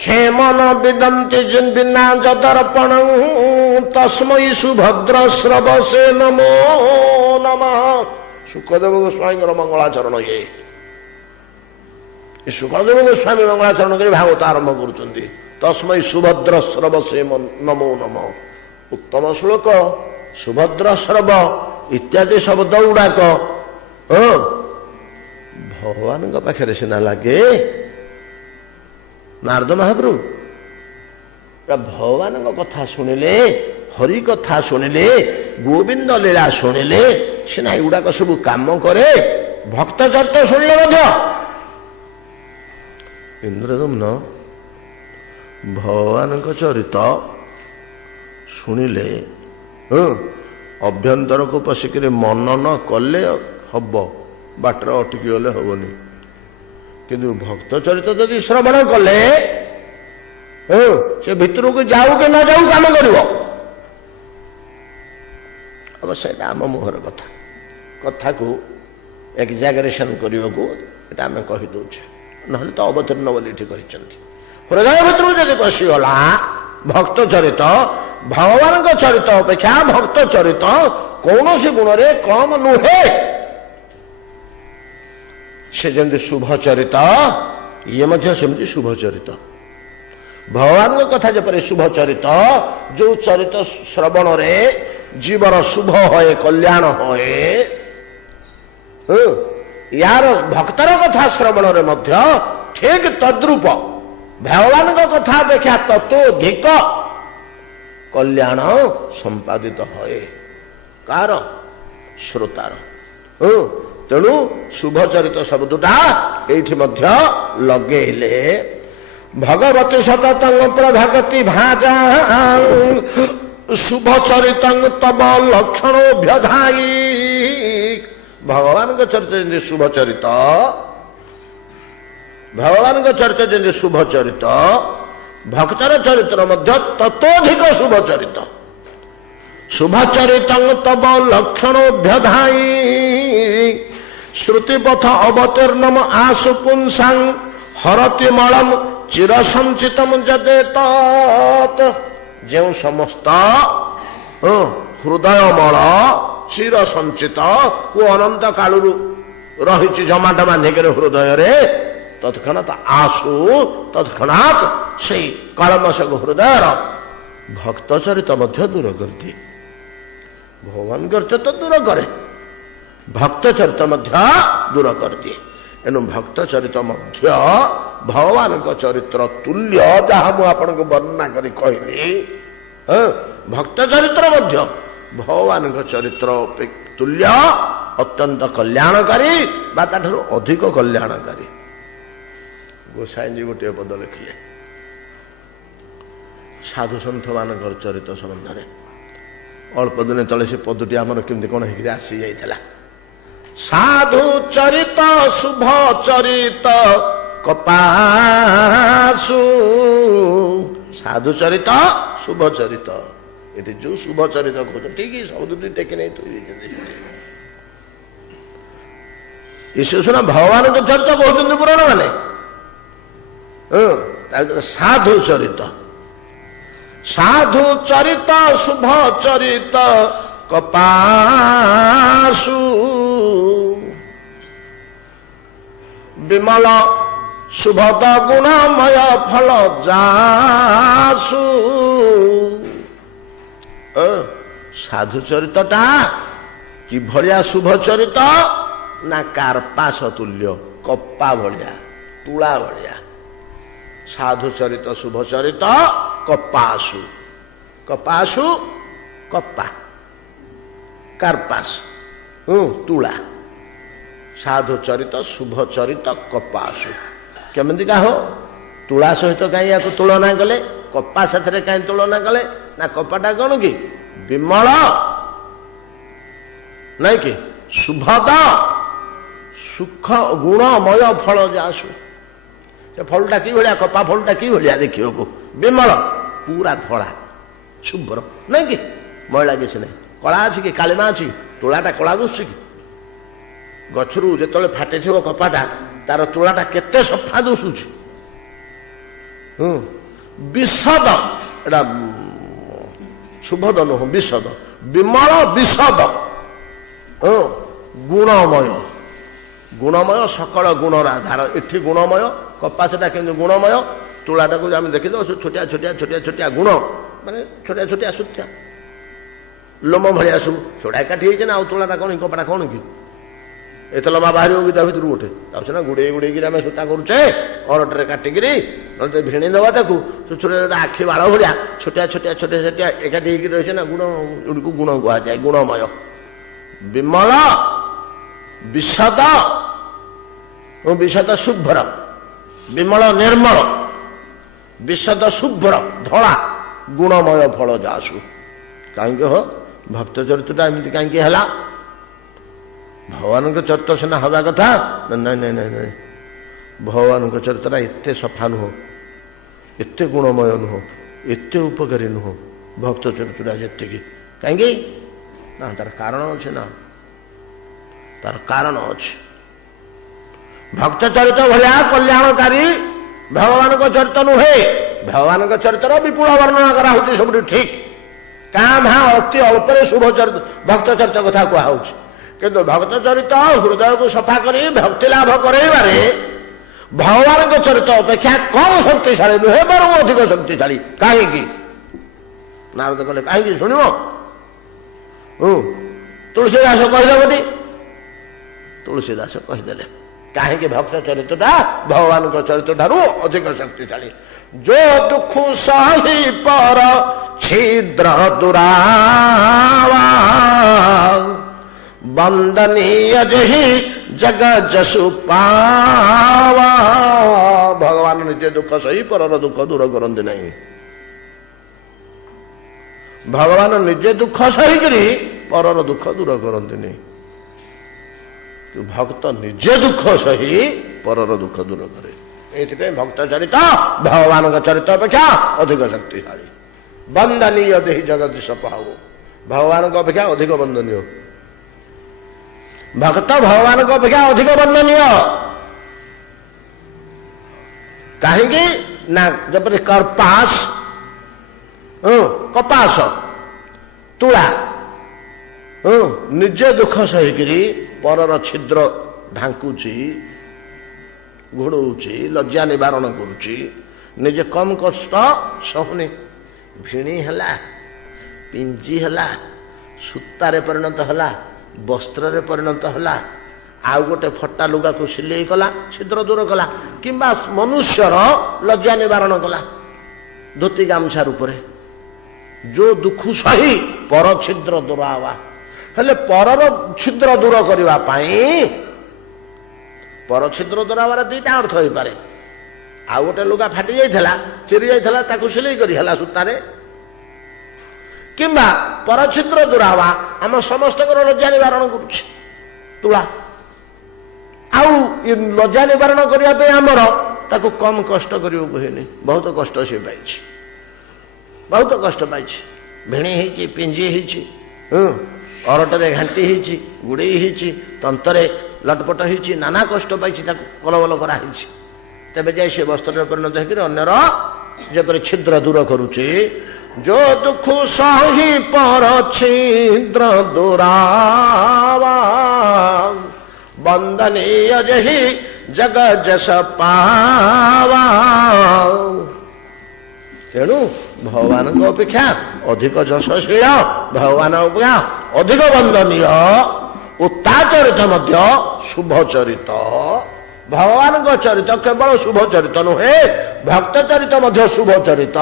କ୍ଷେମନ ବିଦନ୍ତି ବିନା ଯଦର୍ପଣଂ ତସ୍ମୈ ସୁଭଦ୍ର ଶ୍ରବସେ ନମୋ ନମଃ। ଶୁକଦେବ ଗୋସ୍ୱାମୀଙ୍କର ମଙ୍ଗଳାଚରଣ ଇଏ। ଶୁକଦେବ ଗୋସ୍ୱାମୀ ମଙ୍ଗଳାଚରଣ କରି ଭାଗବତ ଆରମ୍ଭ କରୁଛନ୍ତି। ତସ୍ମୈ ସୁଭଦ୍ର ଶ୍ରବସେ ନମୋ ନମଃ। ଉତ୍ତମ ଶ୍ଳୋକ, ସୁଭଦ୍ର ଶ୍ରବ ଇତ୍ୟାଦି ଶବ୍ଦ ଗୁଡାକ ଭଗବାନଙ୍କ ପାଖରେ ସିନା ଲାଗେ। ନାରଦ ମହାପ୍ରଭୁ ଭଗବାନଙ୍କ କଥା ଶୁଣିଲେ, ହରି କଥା ଶୁଣିଲେ, ଗୋବିନ୍ଦ ଲୀଳା ଶୁଣିଲେ ସିନା ଏଗୁଡାକ ସବୁ କାମ କରେ। ଭକ୍ତ ଚରିତ ଶୁଣିଲେ ମଧ୍ୟ ଇନ୍ଦ୍ରଦମ୍ନ ଭଗବାନଙ୍କ ଚରିତ ଶୁଣିଲେ ଅଭ୍ୟନ୍ତରକୁ ପଶିକିରି ମନନ କଲେ ହବ, ବାଟରେ ଅଟକି ଗଲେ ହବନି। କିନ୍ତୁ ଭକ୍ତ ଚରିତ ଯଦି ଶ୍ରବଣ କଲେ ସେ ଭିତରକୁ ଯାଉ କି ନ ଯାଉ କାମ କରିବ। ଅବଶ୍ୟ ଏଟା ଆମ ମୁହଁର କଥା, କଥାକୁ ଏକ୍ଜାଗରେସନ କରିବାକୁ ଏଟା ଆମେ କହିଦଉଛେ, ନହେଲେ ତ ଅବତୀର୍ଣ୍ଣ ବୋଲି ଏଠି କହିଛନ୍ତି। ହୃଦୟ ଭିତରକୁ ଯଦି ପଶିଗଲା ଭକ୍ତ ଚରିତ, ଭଗବାନଙ୍କ ଚରିତ ଅପେକ୍ଷା ଭକ୍ତ ଚରିତ କୌଣସି ଗୁଣରେ କମ ନୁହେଁ। से जमी शुभ चरित ये सेमती शुभ चरित भगवान कथा जपरी शुभ चरित जो चरित श्रवण रे जीवर शुभ होए कल्याण होए यार भक्तर कथा श्रवण रे मध्य ठीक तद्रूप भगवान कथा अपेक्षा तत्वधिक कल्याण संपादित होए कार श्रोतार तेणु शुभ चरित शब्दटा एठी मध्य लगेले भगवती सततंग प्रभगति भाजा शुभ चरित तब लक्षणोभ्यधायी भगवान का चरित्र जमी शुभ चरित भगवान का चरित्र जमी शुभ चरित भक्तर चरित्र मध्य ततोधिक शुभ चरित शुभ चरित तब लक्षणोभ्यधायी श्रुतिपथ अवतीर्णम आशु पुंसां हरति मलम चिर संचितम जदे तत् जो समस्त हृदय मल चिर संचित को अनंत कालू रही जमाट बांधिक हृदय रे तत्क्षणात आशु तत्क्षणात से कलमशक हृदय भक्त चरित मध्य दूर करती भगवान चरित तो दूर करे भक्त चरित मध्य दूर कर दिए एनु भक्त चरित मध्य भगवान चरित्र तुल्य जहाँ मुझे वर्णना करी कहली भक्त चरित्र मध्य भगवान चरित्र तुल्य अत्यंत कल्याणकारी बा ताठू अधिक कल्याणकारी गोसाई जी गोटे पद लिखिले साधु सन्थ मान चरित्र संबंध में अल्प दिन तले से पदटी आमर केमती कौन होकर आसी जाइला साधु चरित शुभ चरित कपासु साधु चरित शुभ चरित ये जो शुभ चरित कह ठीक सब टेक नहीं सुना भगवान को चरित कहते पुराण मैंने साधु चरित साधु चरित शुभ चरित कपासु विमल शुभद गुणमय फल जासु साधु चरितटा कि भलिया शुभ चरित ना कार्पास तुल्य कप्पा भलिया तुला भलिया साधु चरित शुभ चरित कपासु कपासु कप्पा कार्पास तुला साधु चरित शुभ चरित कपासु केमती का हो तुला सहित कहीं या तुलना कले कपा साथ कहीं तुलना कले ना कपाटा कौन कि विमल नहीं कि शुभद सुख गुणमय फल जासु से फलटा कि भाया कपा फलटा कि भाया देखिए विमल पूरा धड़ा शुभ्र नहीं कि मैला किसी नहीं कला अच्छी कि कालीमा अच्छी तुलाटा कला दुसुची कि गछरू जो फाटी थो कपाटा तार तुलाटा केते सफा दुसुची विशद एटा शुभद नुह विशद विमल विशद गुणमय गुणमय सकल गुणर आधार एठी गुणमय कपासटा कि गुणमय तुलाटा को आम देखी छोटिया छोटिया छोटिया छोटिया गुण माने छोटिया छोटिया सुत्या लोम भाया सब छोड़ा काठी होती ना तुलाटा कौन कपड़ा कौन कि एत लंबा बाहर होगी ता भर गोटे ना गुड़े गुड़े आम सूता करुचे अरटे काटिकी ना भिणी दबा ताकू छोटा आखि बाड़ भाया छोटिया छोटिया छोटिया छोटिया एकाठी रही ना गुण को गुण कहुए गुणमय विमल विशद विशद शुभ्र विमल निर्मल विशद शुभ्र धड़ा गुणमय फल जासु कहीं हो भक्त चरित्रटा एमती कहीं है भगवान चरित्र सीना हवा कथा नहीं नहीं नहीं नहीं भगवान चरित्र एत सफा नुह एत गुणमय नुह एत उपकारी नुह भक्त चरित्र जी कहीं ना तार कारण अच्छे ना तार कारण अच्छे भक्त चरित्र भलिया कल्याणकारी भगवान चरित्र नुहे भगवान चरित्र विपुल वर्णना कराऊँ सब ठीक क्या भाँ अति अल्प शुभ चरित्र भक्त चरित्र कथा कहुच्छे କିନ୍ତୁ ଭକ୍ତ ଚରିତ ହୃଦୟକୁ ସଫା କରି ଭକ୍ତି ଲାଭ କରାଇବାରେ ଭଗବାନଙ୍କ ଚରିତ ଅପେକ୍ଷା କମ ଶକ୍ତିଶାଳୀ ନୁହେଁ, ବରଂ ଅଧିକ ଶକ୍ତିଶାଳୀ। କାହିଁକି? ନାରଦ କହିଲେ କାହିଁକି ଶୁଣିବ? ତୁଳସୀଦାସ କହିଦେବଟି। ତୁଳସୀଦାସ କହିଦେଲେ କାହିଁକି ଭକ୍ତ ଚରିତଟା ଭଗବାନଙ୍କ ଚରିତ ଠାରୁ ଅଧିକ ଶକ୍ତିଶାଳୀ। ଯୋ ଦୁଃଖ ସହି ପର ଛିଦ୍ର ଦୁରାବା ବନ୍ଦନୀୟ ଯେହି ଜଗ ଯଶୁ ପାବା। ଭଗବାନ ନିଜେ ଦୁଃଖ ସହି ପରର ଦୁଃଖ ଦୂର କରନ୍ତି ନାହିଁ। ଭଗବାନ ନିଜେ ଦୁଃଖ ସହିକିରି ପରର ଦୁଃଖ ଦୂର କରନ୍ତିନି। ଭକ୍ତ ନିଜେ ଦୁଃଖ ସହି ପରର ଦୁଃଖ ଦୂର କରେ। ଏଇଥିପାଇଁ ଭକ୍ତ ଚରିତ ଭଗବାନଙ୍କ ଚରିତ ଅପେକ୍ଷା ଅଧିକ ଶକ୍ତିଶାଳୀ। ବନ୍ଦନୀୟ ଦେହି ଜଗଦୀଶ ପାହୁ, ଭଗବାନଙ୍କ ଅପେକ୍ଷା ଅଧିକ ବନ୍ଦନୀୟ। ଭକ୍ତ ଭଗବାନଙ୍କ ଅପେକ୍ଷା ଅଧିକ ବନ୍ଦନୀୟ। କାହିଁକି ନା ଯେପରି କର୍ପାସ, କପାସ, ତୁଳା ନିଜେ ଦୁଃଖ ସହିକିରି ପରର ଛିଦ୍ର ଢାଙ୍କୁଛି, ଘୋଡଉଛି, ଲଜ୍ଜା ନିବାରଣ କରୁଛି, ନିଜେ କମ କଷ୍ଟ ସହୁନି। ଭିଣି ହେଲା, ପିଞ୍ଜି ହେଲା, ସୂତାରେ ପରିଣତ ହେଲା, ବସ୍ତ୍ରରେ ପରିଣତ ହେଲା, ଆଉ ଗୋଟେ ଫଟା ଲୁଗାକୁ ସିଲେଇ କଲା, ଛିଦ୍ର ଦୂର କଲା, କିମ୍ବା ମନୁଷ୍ୟର ଲଜ୍ଜା ନିବାରଣ କଲା ଧୋତି ଗାମୁଛା ରୂପରେ। ଯୋଉ ଦୁଃଖ ସହି ପର ଛିଦ୍ର ଦୂର ହେବା। ହେଲେ ପରର ଛିଦ୍ର ଦୂର କରିବା ପାଇଁ ପର ଛିଦ୍ର ଦୂର ହେବାର ଦିଟା ଅର୍ଥ ହେଇପାରେ। ଆଉ ଗୋଟେ ଲୁଗା ଫାଟି ଯାଇଥିଲା, ଚିରି ଯାଇଥିଲା, ତାକୁ ସିଲେଇ କରି ହେଲା ସୂତାରେ। କିମ୍ବା ପରଛିଦ୍ର ଦୂର ହେବା ଆମ ସମସ୍ତଙ୍କର ଲଜ୍ଜା ନିବାରଣ କରୁଛି ତୁଳା। ଆଉ ଲଜ୍ଜା ନିବାରଣ କରିବା ପାଇଁ ଆମର ତାକୁ କମ କଷ୍ଟ କରିବାକୁ ହୁଏନି। ବହୁତ କଷ୍ଟ ସେ ପାଇଛି, ବହୁତ କଷ୍ଟ ପାଇଛି। ଭିଣି ହେଇଛି, ପିଞ୍ଜି ହେଇଛି, ଅରଟରେ ଘାଣ୍ଟି ହେଇଛି, ଗୁଡେଇ ହେଇଛି, ତନ୍ତରେ ଲଟପଟ ହେଇଛି, ନାନା କଷ୍ଟ ପାଇଛି, ତାକୁ କଲବଲ କରାହେଇଛି। ତେବେ ଯାଇ ସେ ବସ୍ତ୍ରରେ ପରିଣତ ହେଇକି ଅନ୍ୟର ଯେପରି ଛିଦ୍ର ଦୂର କରୁଛି। जो दुख सही पर छिद्र दुरावा बंदनीय जही जग जस पावा। तेणु भगवान अपेक्षा अधिक जशशील, भगवान अपेक्षा अधिक वंदनीय और ता चरित मध्य शुभ चरित। भगवान चरित केवल शुभ चरित नुहे, भक्त चरित मध्य शुभ चरित।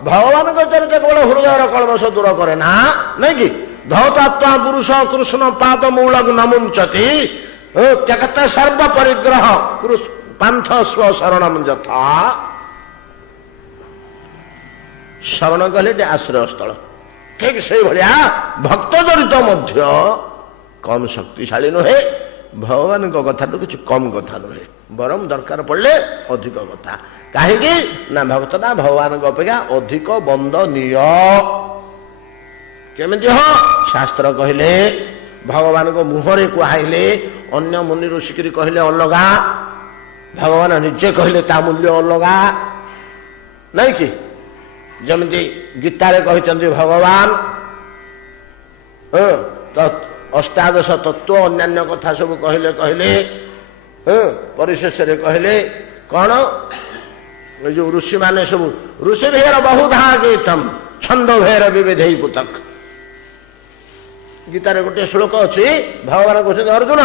भगवान चरित केवल हृदय कलमश दूर करे ना, नहीं कि धौतात्मा पुरुष कृष्ण पाद मूल नमुंचति त्यक्त सर्व परिग्रह पंथ स्व शरण यथा। शरण कहले आश्रय स्थल, ठीक से भाया भक्त चरित मध्य कम शक्तिशाली नुहे, भगवान कथा तो किसी कम कथा नुहे, बरम दरकार पड़े अधिक कथा। कहीं ना भक्तटा भगवान अपेक्षा अधिक वंदनीय। केमिति हो? शास्त्र कहले, भगवान को मुहरे कहले, अन्य मुनि ऋषिकी कहले अलगा, भगवान निजे कहले ता मूल्य अलगा, नहीं कि जमती गीतारे कहते भगवान तो अष्टादश तत्व अन्यान्य कथा सब कहले कहले परिशेष कहले कौन जो ऋषि माने सब ऋषि भेर बहुधा गीतम छंद भेर विविध पुतक। गीतार गोटे श्लोक अच्छी, भगवान कहते अर्जुन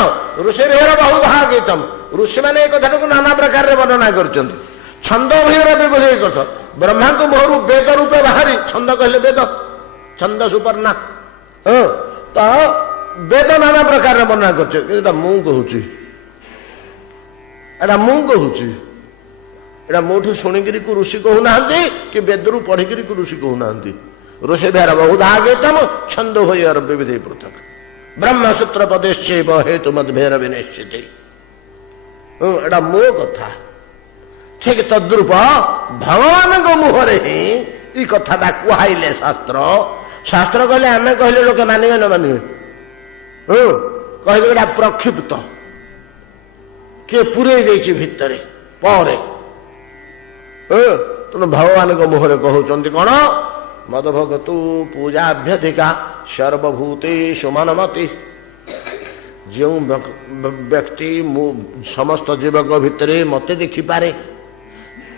ऋषि भेर बहुधा गीतम, ऋषि मैंने एक कथा को नाना प्रकार वर्णना कर छंद भेर विविध कथ। ब्रह्मा को मोहर वेद रूपे बाहरी, छंद कहले वेद, छंद सुपर्णा, तो वेद नाना प्रकार वर्णना कर मोठू शुणिकी ऋषि कहूना कि वेदरू पढ़िकी ऋषि कहूना। ऋषि भेर बहुधा गीतम छंद हो विविध पृथक ब्रह्मसूत्र पदेश्चैव हेतु मद भेर विनिश्चित। एटा मो कथा, ठीक तद्रूप भगवान को मुहरे ही ई कथाटा कहले शास्त्र। शास्त्र कहले आम कहले लोक मानवे न मानवे, कहले एटा प्रक्षिप्त किए पूरे देछि भितरे परे। तेणु भगवान को मुहरे कहउचंती कौन? मदभगतु पूजाभ्यधिका सर्वभूतेषु मनमति जो व्यक्ति समस्त जीवक भितर मत देखिपारे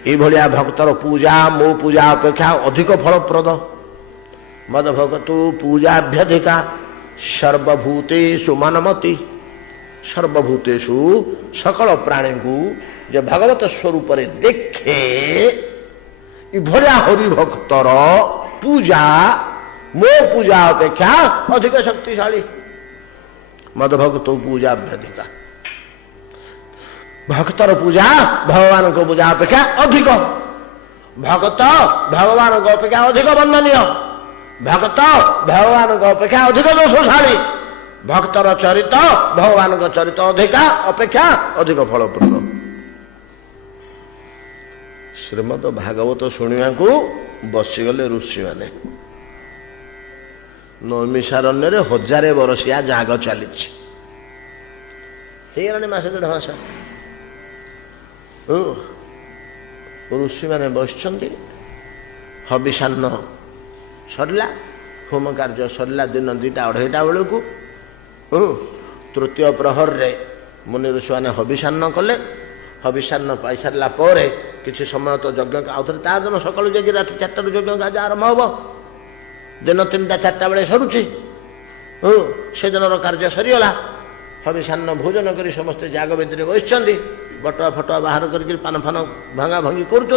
ये भक्तर पूजा मो पूजा अपेक्षा अधिक फलप्रद मद भगतु पूजाभ्यधिका सर्वभूतेषु मनमति सर्वभूतेषु सकल प्राणी को जो भगवत स्वरूप देखे इभलिया हरि भक्तर पूजा मो पूजा अपेक्षा अधिक शक्तिशाली मद भगत पूजाभ्यधिका भक्तर पूजा भगवान को पूजा अपेक्षा अधिक भक्त भगवान को अपेक्षा अधिक वंदनीय भक्त भगवान को अपेक्षा अधिक दोषशाली भक्तर चरित भगवान को चरित अधिका अपेक्षा अधिक फलप्रद श्रीमद भागवत शुणा को बसीगले ऋषि मैंने नैमिषारण्य 1000 बरसिया जाग चली मसे 1.5 मास ऋषि मैंने बसଛନ୍ତି हविषान्न सरला होम कार्य सरला दिन 2टा-2:30 बेलू तृतीय प्रहर रे मुनि ऋषि मैंने हविषान्न कले हविषान्न पाई सारा पर किसी समय तो यज्ञ आउ थे तार दिन सकालू जाकि राति 4टारू यज्ञ आज आरंभ हम दिन 3टा-4टा बेले सरुची से दिन कार्य सरीगला हविषान्न भोजन करी समस्ते जाग बेदी बसଛନ୍ତି बटुआ फटुआ बाहर करके पान फान भांगा भांगी करुँच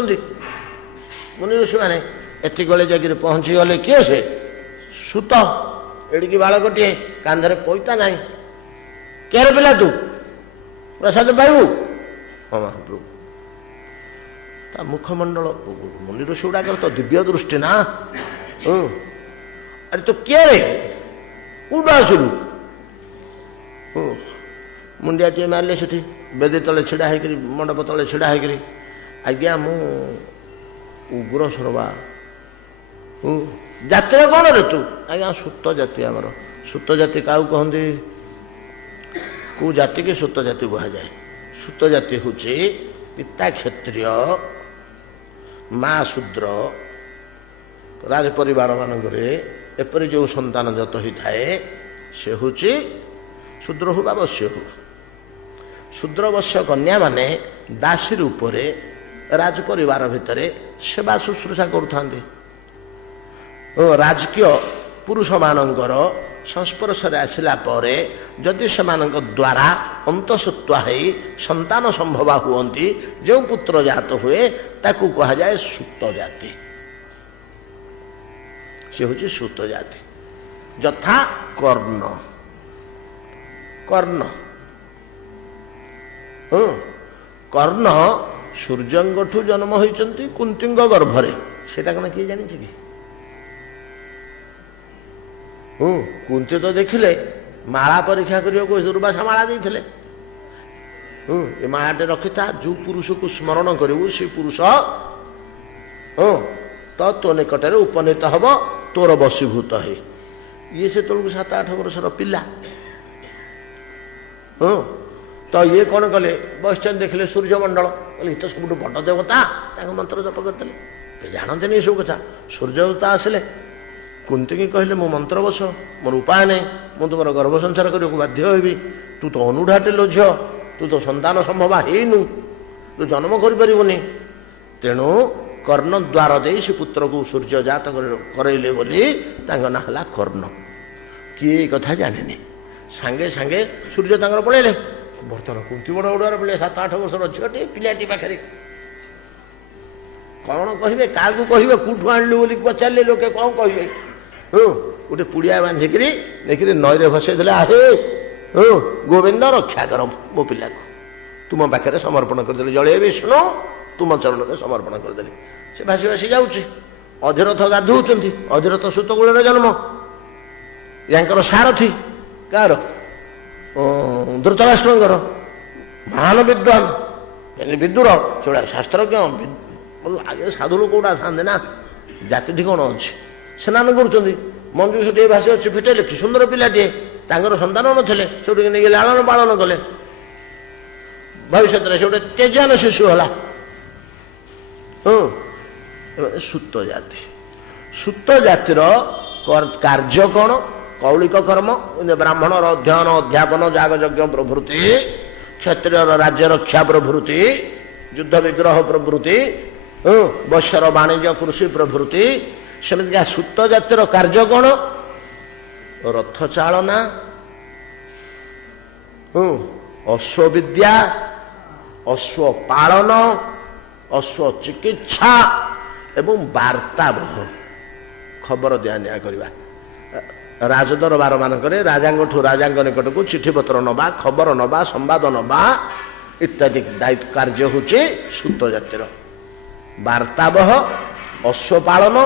मुनि ऋषि मैंने एति बेले जाकि पहुंची गले किए से सुत एडिकी बालकटे कांधरे पैता नहीं केरे पिला तू प्रसाद पाइबू हाँ महाप्रभु ता मुखमंडल मुनि ऋषि गुड़ाक तो दिव्य दृष्टि ना अरे तू किए कौट आसलु मुंडिया टे मारे से बेदी तले छिड़ा है मंडप तले छिड़ा है आज्ञा मु उग्र सरवा जाति कौन रे तू आज्ञा सूत जाति आमर सूत जाति क्या कहते कौ जाति की सूत जाति कह जाए सूत जाति हूँ पिता क्षत्रिय माँ शूद्र राज परिवार मानक एपरी जो संतान जत होता है से हूँ शूद्र हो बा वश्य हो शूद्र वश्य कन्या माने दासी रूप राज परिवार भितर सेवा शुश्रूषा करुता राजकीय पुरुष मानकर संस्पर्श आसला जदि से द्वारा अंतसत्वा हो संतान संभवा हुअंती जो पुत्र जात हुए ताकू कहा जाए सूत जाति से हूँ सूत जाति यथा कर्ण कर्ण कर्ण सूर्यठू जन्म होती कुंती गर्भरे सेटा कौन किए जानी कि कुंती तो देखिले माला परीक्षा करने दुर्वासा माला देते ये मालाटे रखी था जो पुरुष को स्मरण करू से पुरुष तो निकटरे उपनीत हम तोर बसीभूत है ये से तौक 7-8 वर्षर पिला तो ये कौन कले बस देखले सूर्यमंडल कहले तो सब बड़ देवता मंत्र जप करते जानते नहीं सब कथा सूर्यदेवता आसिले कुंती की कहले मो मंत्र बस मोर उपाय नहीं मु तुम गर्भ संसार करने को बाध्य होबी तू तो अनुढ़ाटे लो झ तू तो संतान संभवा हेनु तू जन्म करें तेणु कर्ण द्वार दे से पुत्र को सूर्य जात करइले बोली ना हला कर्ण किए कथा जाने सांगे सांगे सूर्य तांगर पड़ेले बर्तमान कुंती बड़ उड़ार पड़े 7-8 वर्षर झीटे पिलाटी पाखे कौन कहे क्या कहे कौटू आणलु बोली पचारे लोके कौन कहे गोटे पुड़िया बांधिकी देखिए नईरे भसई आहे गोविंद रक्षा कर मो पिला को तुम पाखे समर्पण करदे जड़े विष्णु तुम चरण में समर्पण करदे से भासी भासी जाऊँगी अधीरथ गाधौंट अधीरथ सुतकूल जन्म यांकर सारथी कार धृतराष्ट्र महान विद्वान विदुर से शास्त्रज्ञ आगे साधु लोक गुड़ा था ना जाति कौन अच्छे स्नान कर मंजू से भाषी अच्छी फिटेले कि सुंदर पिलाटे संतान नथिले से लालन पालन कले भविष्य से गोटे तेजान शिशु है सूत जाति सूत जातिर कार्य कौन କୌଳିକ କର୍ମ, ବ୍ରାହ୍ମଣର ଅଧ୍ୟୟନ ଅଧ୍ୟାପନ ଯାଗ ଯଜ୍ଞ ପ୍ରଭୃତି, କ୍ଷତ୍ରିୟର ରାଜ୍ୟ ରକ୍ଷା ପ୍ରଭୃତି, ଯୁଦ୍ଧ ବିଗ୍ରହ ପ୍ରଭୃତି, ବୈଶ୍ୟର ବାଣିଜ୍ୟ କୃଷି ପ୍ରଭୃତି। ସେମିତିକା ସୂତ ଜାତିର କାର୍ଯ୍ୟ କଣ? ରଥ ଚାଳନା, ଅଶ୍ୱବିଦ୍ୟା, ଅଶ୍ୱ ପାଳନ, ଅଶ୍ୱ ଚିକିତ୍ସା ଏବଂ ବାର୍ତ୍ତାବହ, ଖବର ଦିଆନିଆ କରିବା। ରାଜଦରବାର ମାନଙ୍କରେ ରାଜାଙ୍କଠୁ ରାଜାଙ୍କ ନିକଟକୁ ଚିଠିପତ୍ର ନବା, ଖବର ନବା, ସମ୍ବାଦ ନବା ଇତ୍ୟାଦି ଦାୟିତ୍ୱ କାର୍ଯ୍ୟ ହେଉଛି ସୂତ ଜାତିର। ବାର୍ତ୍ତାବହ, ଅଶ୍ୱ ପାଳନ,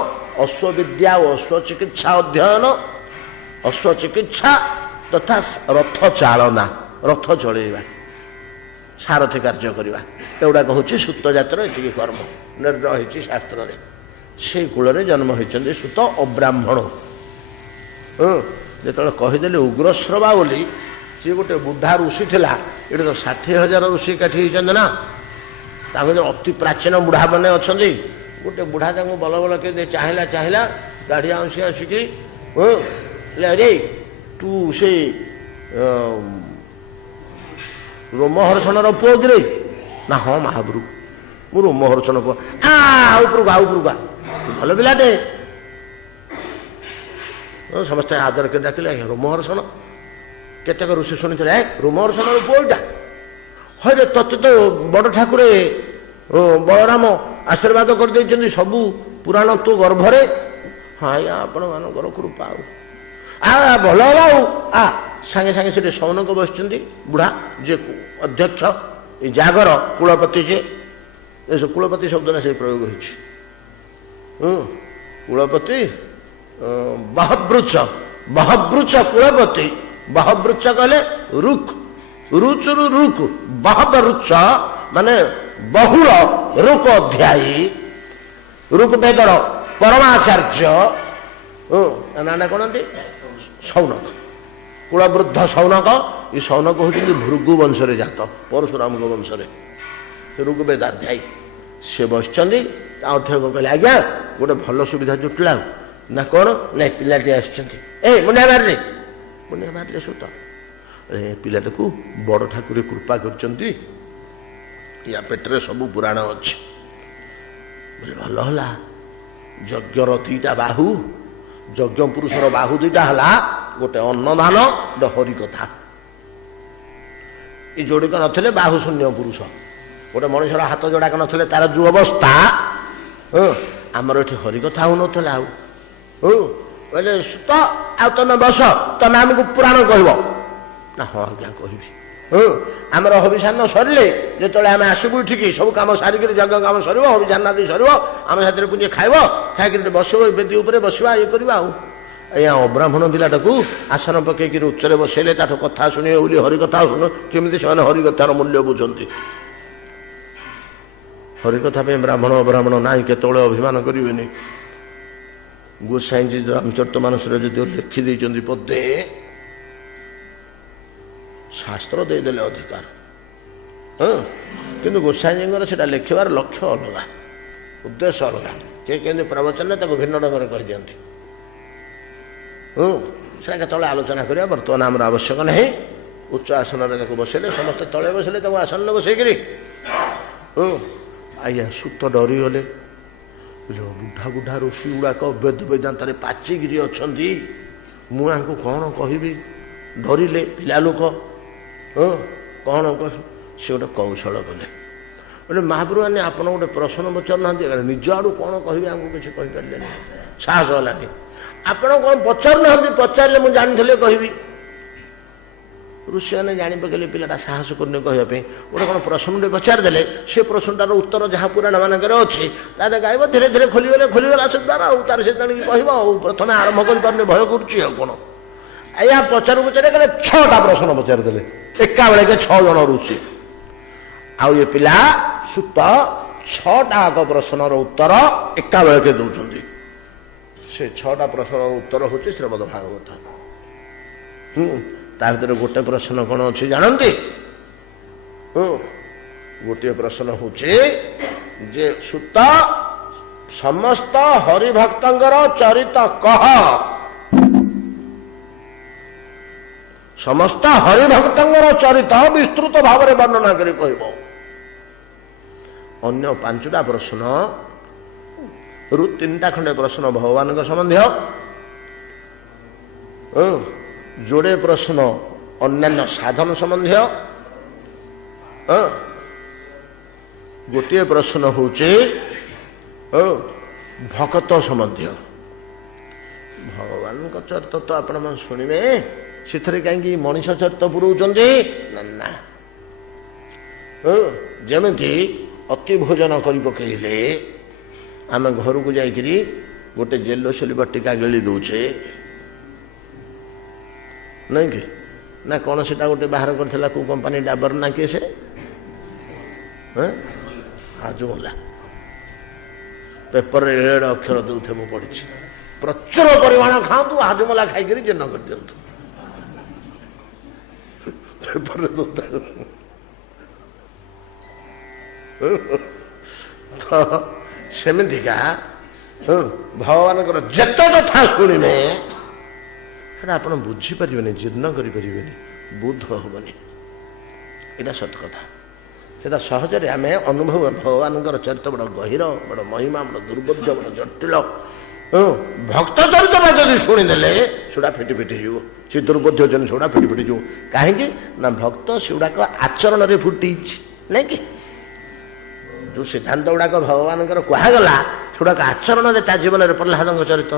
ଅଶ୍ୱବିଦ୍ୟା ଓ ଅଶ୍ୱ ଚିକିତ୍ସା ଅଧ୍ୟୟନ, ଅଶ୍ୱ ଚିକିତ୍ସା ତଥା ରଥ ଚାଳନା, ରଥ ଚଳେଇବା, ସାରଥି କାର୍ଯ୍ୟ କରିବା, ଏଗୁଡ଼ାକ ହେଉଛି ସୂତ ଜାତିର ଏତିକି କର୍ମ ନିର୍ଣ୍ଣୟ ହୋଇଛି ଶାସ୍ତ୍ରରେ। ସେଇ କୂଳରେ ଜନ୍ମ ହୋଇଛନ୍ତି ସୂତ ଅବ୍ରାହ୍ମଣ। ଯେତେବେଳେ କହିଦେଲେ ଉଗ୍ରଶ୍ରବା ବୋଲି, ସିଏ ଗୋଟେ ବୁଢା ଋଷି ଥିଲା। ଏଠି ତ 60,000 ଋଷି କାଠି ହେଇଛନ୍ତି ନା, ତାଙ୍କ ଅତି ପ୍ରାଚୀନ ବୁଢାମାନେ ଅଛନ୍ତି। ଗୋଟେ ବୁଢା ତାଙ୍କୁ ବଲ ବଲ କେ ଚାହିଁଲା ଦାଢ଼ି ଆଉଁସି ଆସିକି, ରେ ତୁ ସେ ରୋମହର୍ଷଣର ପୁଅ କିରେ? ନା ହଁ ମହାପ୍ରଭୁ, ମୁଁ ରୋମହର୍ଷଣ ପୁଅ। ଉପରକୁ ଭଲ ପିଲାଟେ। ସମସ୍ତେ ଆଦର କରି ଡାକିଲେ, ରୋମହର୍ଷଣ। କେତେକ ଋଷି ଶୁଣିଥିଲେ, ରୋମହର୍ଷଣର ପୁଅଟା। ହଇରେ ତତେ ତ ବଡ ଠାକୁରେ ବଳରାମ ଆଶୀର୍ବାଦ କରିଦେଇଛନ୍ତି ସବୁ ପୁରାଣ ତୁ ଗର୍ଭରେ। ହଁ ଆଜ୍ଞା, ଆପଣ ମାନଙ୍କର କୃପା। ଭଲ ହେଲା ଆଉ। ସାଙ୍ଗେ ସାଙ୍ଗେ ସେଠି ସୌନକ ବସିଛନ୍ତି, ବୁଢା ଯେ ଅଧ୍ୟକ୍ଷ ଏ ଜାଗର କୁଳପତି, ଯେ କୁଳପତି ଶବ୍ଦଟା ସେ ପ୍ରୟୋଗ ହେଇଛି। କୁଳପତି ବହବୃଚ କୁଳପତି। ବହବୃଚ କହିଲେ ରୁକ୍, ରୁଚରୁ ରୁକ୍, ବହବୃଚ ମାନେ ବହୁଳ, ରୁକ୍ ଅଧ୍ୟାୟୀ, ରୁକ୍ ବେଦର ପରମାଚାର୍ଯ୍ୟ। ନାଟା କଣନ୍ତି? ସୌନକ, କୁଳବୃଦ୍ଧ ସୌନକ। ଏ ସୌନକ ହେଉଛନ୍ତି ଭୃଗୁ ବଂଶରେ ଜାତ, ପରଶୁରାମଙ୍କ ବଂଶରେ, ଋଗ୍ବେଦାଧ୍ୟାୟୀ। ସେ ବସିଛନ୍ତି। ତା ଅଧ୍ୟକ୍ଷ କହିଲେ, ଆଜ୍ଞା ଗୋଟେ ଭଲ ସୁବିଧା ଜୁଟିଲା। ନା କଣ? ନାଇଁ ପିଲାଟି ଆସିଛନ୍ତି। ମୁଣ୍ଡିଆ ମାରିଲେ ସୁତ। ପିଲାଟାକୁ ବଡ ଠାକୁରେ କୃପା କରିଛନ୍ତି, ୟା ପେଟରେ ସବୁ ପୁରାଣ ଅଛି। ଭଲ ହେଲା। ଯଜ୍ଞର ଦିଟା ବାହୁ, ଯଜ୍ଞ ପୁରୁଷର ବାହୁ ଦିଟା ହେଲା, ଗୋଟେ ଅନ୍ନଦାନ, ଗୋଟେ ହରିକଥା। ଏ ଯୋଡ଼ିକ ନଥିଲେ ବାହୁ ଶୂନ୍ୟ ପୁରୁଷ। ଗୋଟେ ମଣିଷର ହାତ ଯୋଡ଼ାକ ନଥିଲେ ତାର ଯୋଉ ଅବସ୍ଥା, ଆମର ଏଠି ହରିକଥା ହଉନଥିଲା। ଆଉ କହିଲେ, ସୁତ ଆଉ ତମେ ବସ, ତମେ ଆମକୁ ପୁରାଣ କହିବ। ନା ହଁ ଆଜ୍ଞା କହିବି। ଆମର ହବିଷାନ୍ନ ସରିଲେ ଯେତେବେଳେ ଆମେ ଆସିବୁ ଏଠିକି, ସବୁ କାମ ସାରିକିରି ଯଜ୍ଞ କାମ ସରିବ, ହବିଷାନ୍ନାଦି ସରିବ, ଆମେ ସେଥିରେ ପୁଣି ଖାଇବ, ଖାଇକିରି ବସିବ, ବେଦୀ ଉପରେ ବସିବା, ଇଏ କରିବା। ଆଉ ଆଜ୍ଞା ଅବ୍ରାହ୍ମଣ ପିଲାଟାକୁ ଆସନ ପକେଇକିରି ଉଚ୍ଚରେ ବସେଇଲେ, ତାଠୁ କଥା ଶୁଣିବେ ବୋଲି ହରିକଥା ଶୁଣୁ। କେମିତି ସେମାନେ ହରିକଥାର ମୂଲ୍ୟ ବୁଝନ୍ତି? ହରିକଥା ପାଇଁ ବ୍ରାହ୍ମଣ ଅବ୍ରାହ୍ମଣ ନାହିଁ, କେତେବେଳେ ଅଭିମାନ କରିବେନି। ଗୋସାଇଁଜୀ ରାମଚରିତମାନସରେ ଯଦି ଲେଖି ଦେଇଛନ୍ତି ପଦେ, ଶାସ୍ତ୍ର ଦେଇଦେଲେ ଅଧିକାର। କିନ୍ତୁ ଗୋସାଇଁଜୀଙ୍କର ସେଟା ଲେଖିବାର ଲକ୍ଷ୍ୟ ଅଲଗା, ଉଦ୍ଦେଶ୍ୟ ଅଲଗା। କିଏ କେମିତି ପ୍ରବଚନରେ ତାକୁ ଭିନ୍ନ ଢଙ୍ଗରେ କହିଦିଅନ୍ତି। ସେଟା କେତେବେଳେ ଆଲୋଚନା କରିବା, ବର୍ତ୍ତମାନ ଆମର ଆବଶ୍ୟକ ନାହିଁ। ଉଚ୍ଚ ଆସନରେ ତାକୁ ବସେଇଲେ, ସମସ୍ତେ ତଳେ ବସିଲେ, ତାକୁ ଆସନରେ ବସେଇକିରି। ଆଜ୍ଞା ସୁତ ଡରିଗଲେ। ବୁଢା ବୁଢା ଋଷି ଗୁଡାକ ବେଦ ବେଦାନ୍ତରେ ପାଚିକିରି ଅଛନ୍ତି, ମୁଁ ୟାଙ୍କୁ କଣ କହିବି? ଡରିଲେ ପିଲା ଲୋକ। କଣ ସେ ଗୋଟେ କୌଶଳ କଲେ। ଗୋଟେ ମହାପ୍ରଭୁ ଆପଣ ଗୋଟେ ପ୍ରଶ୍ନ ପଚାରୁନାହାନ୍ତି, ନିଜ ଆଡୁ କଣ କହିବେ? ଆମକୁ କିଛି କହିପାରିଲେନି, ସାହସ ହେଲାନି। ଆପଣ କଣ ପଚାରୁନାହାନ୍ତି? ପଚାରିଲେ ମୁଁ ଜାଣିଥିଲେ କହିବି। ଋଷିମାନେ ଜାଣି ପକେଇଲେ ପିଲାଟା ସାହସ କରୁନି କହିବା ପାଇଁ। ଗୋଟେ କଣ ପ୍ରଶ୍ନଟେ ପଚାରିଦେଲେ, ସେ ପ୍ରଶ୍ନଟାର ଉତ୍ତର ଯାହା ପୁରାଣ ମାନଙ୍କରେ ଅଛି ତାହେଲେ ଗାଇବ। ଧୀରେ ଧୀରେ ଖୋଲିଗଲା ସେ ଦ୍ୱାରା, ଆଉ ତାର ସେ ତେଣିକି କହିବ। ଆଉ ପ୍ରଥମେ ଆରମ୍ଭ କରିପାରୁନି, ଭୟ କରୁଛି। ଆଉ କଣ ଆଜ୍ଞା ପଚାରୁ ପଚାରେ କଲେ 6ଟା ପ୍ରଶ୍ନ ପଚାରିଦେଲେ ଏକା ବେଳକେ 6 ଜଣ ଋଷି। ଆଉ ଏ ପିଲା ସୁତ 6ଟା ପ୍ରଶ୍ନର ଉତ୍ତର ଏକା ବେଳକେ ଦଉଛନ୍ତି। ସେ 6ଟା ପ୍ରଶ୍ନର ଉତ୍ତର ହଉଛି ଶ୍ରୀମଦ ଭାଗବତ। ତା ଭିତରେ ଗୋଟେ ପ୍ରଶ୍ନ କଣ ଅଛି ଜାଣନ୍ତି? ଗୋଟିଏ ପ୍ରଶ୍ନ ହଉଛି ଯେ ସୁତ ସମସ୍ତ ହରିଭକ୍ତଙ୍କର ଚରିତ କହ। समस्त हरिभक्तर चरित विस्तृत भाव में वर्णना कर कहब। अन्य 5टा प्रश्न रु 3टा खंडे प्रश्न भगवान संबंधी, जोड़े प्रश्न अन्य साधन संबंधी, गोटे प्रश्न होचे भक्त संबंधी। भगवान का चरित्र तो आपण मन शुणवे, से कहीं मनीष चरित्र पुरौचंदी ना। जमी अति भोजन कर पकईले आम घर को जाकरी गोटे जेलो सिल्वर टीका गिली दौचे नहीं कि ना कौन से गोटे बाहर करथिला को कंपनी डाबर ना किए से हाजुमला पेपर रेड अक्षर दौथे मु पढ़ी प्रचुर परिमाण खातु हाजुमला खाई जीर्ण कर दिंतु पेपर तो सेमिका भगवान जिते कथा शुणे आप बुझीपारे जीर्ण करें बोध हेनी यहाँ सत कथा से सहजरे आम अनुभव भगवान चरित्र बड़ गहिर बड़ महिमा बड़ दुर्बोध्य बड़ जटिल भक्त चरित्र जब शुणीदे सेटा फिटी फिटी हो सी दुर्बोध्य जन सेटा फिटी फिटी जो कहीं ना भक्त सेगुड़ाक आचरण में फुटी नहीं कि जो सिद्धांत गुड़ाक भगवान कहगला सेगुड़ाक आचरण में जीवन में प्रहलाद चरित्र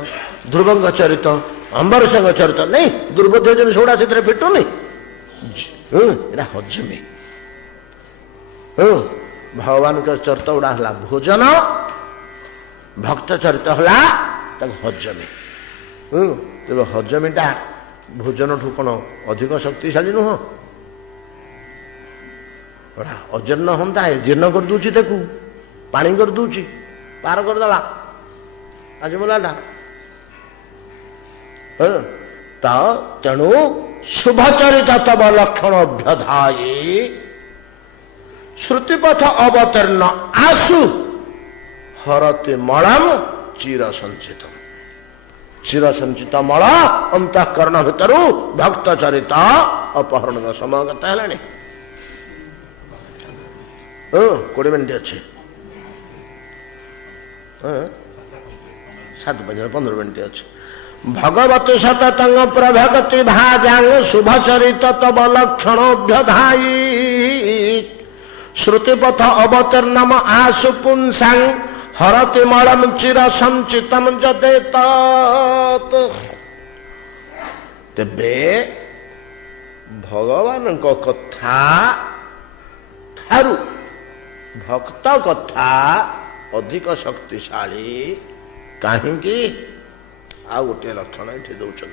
ध्रुव चरित्र अंबरीश चरित्र नहीं दुर्बोध्य जन सेगुड़ा से फिटुनी यहाँ हजमी भगवान का चरित्र गुड़ा है भोजन भक्त चरित्र है हजमी तेज हजमीटा भोजन ठू कौन अधिक शक्तिशाली नुह अजीर्ण हम जीर्ण कर दूची देखू पानी कर दूची पार करदेला आजमलाटा तेणु शुभचरित तब लक्षण अभ्यधायी श्रुतिपथ अवतीर्ण आशु हरति मलम चिर संचित मल अंतःकरण भितर भक्त चरित अपहरण समय गता है 20 मिनिट अच्छे 7-15 मिनिट अच्छे भगवती सततंग प्रभगति भाजांग शुभचरित तब लक्षणोभ्यधायी श्रुतिपथ अवतीर्णम आशु पुंसांग हरति मलम चिर संचितम जदेत तेबे भगवान को कथा ठारू भक्त कथा अधिक शक्तिशाली कहीं आ गोटे लक्षण ये दौरान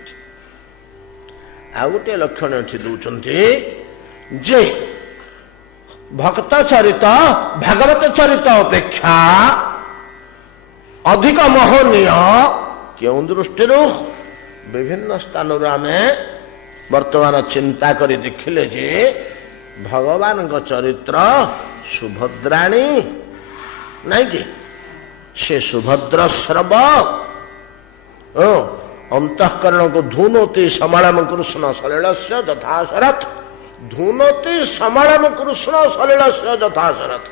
आ गोटे लक्षण ये दौरान जे भक्त चरित भागवत चरित अपेक्षा अधिक मोहनीय क्यों दृष्टि विभिन्न स्थान आम वर्तमान चिंता करी देखिले जे भगवान का चरित्र सुभद्राणी नहीं कि से सुभद्र श्रव अंतःकरण को धूनोति समालम कृष्ण सलिलस्य यथा शरथ धूनोति समालम कृष्ण सलिलस्य यथा शरथ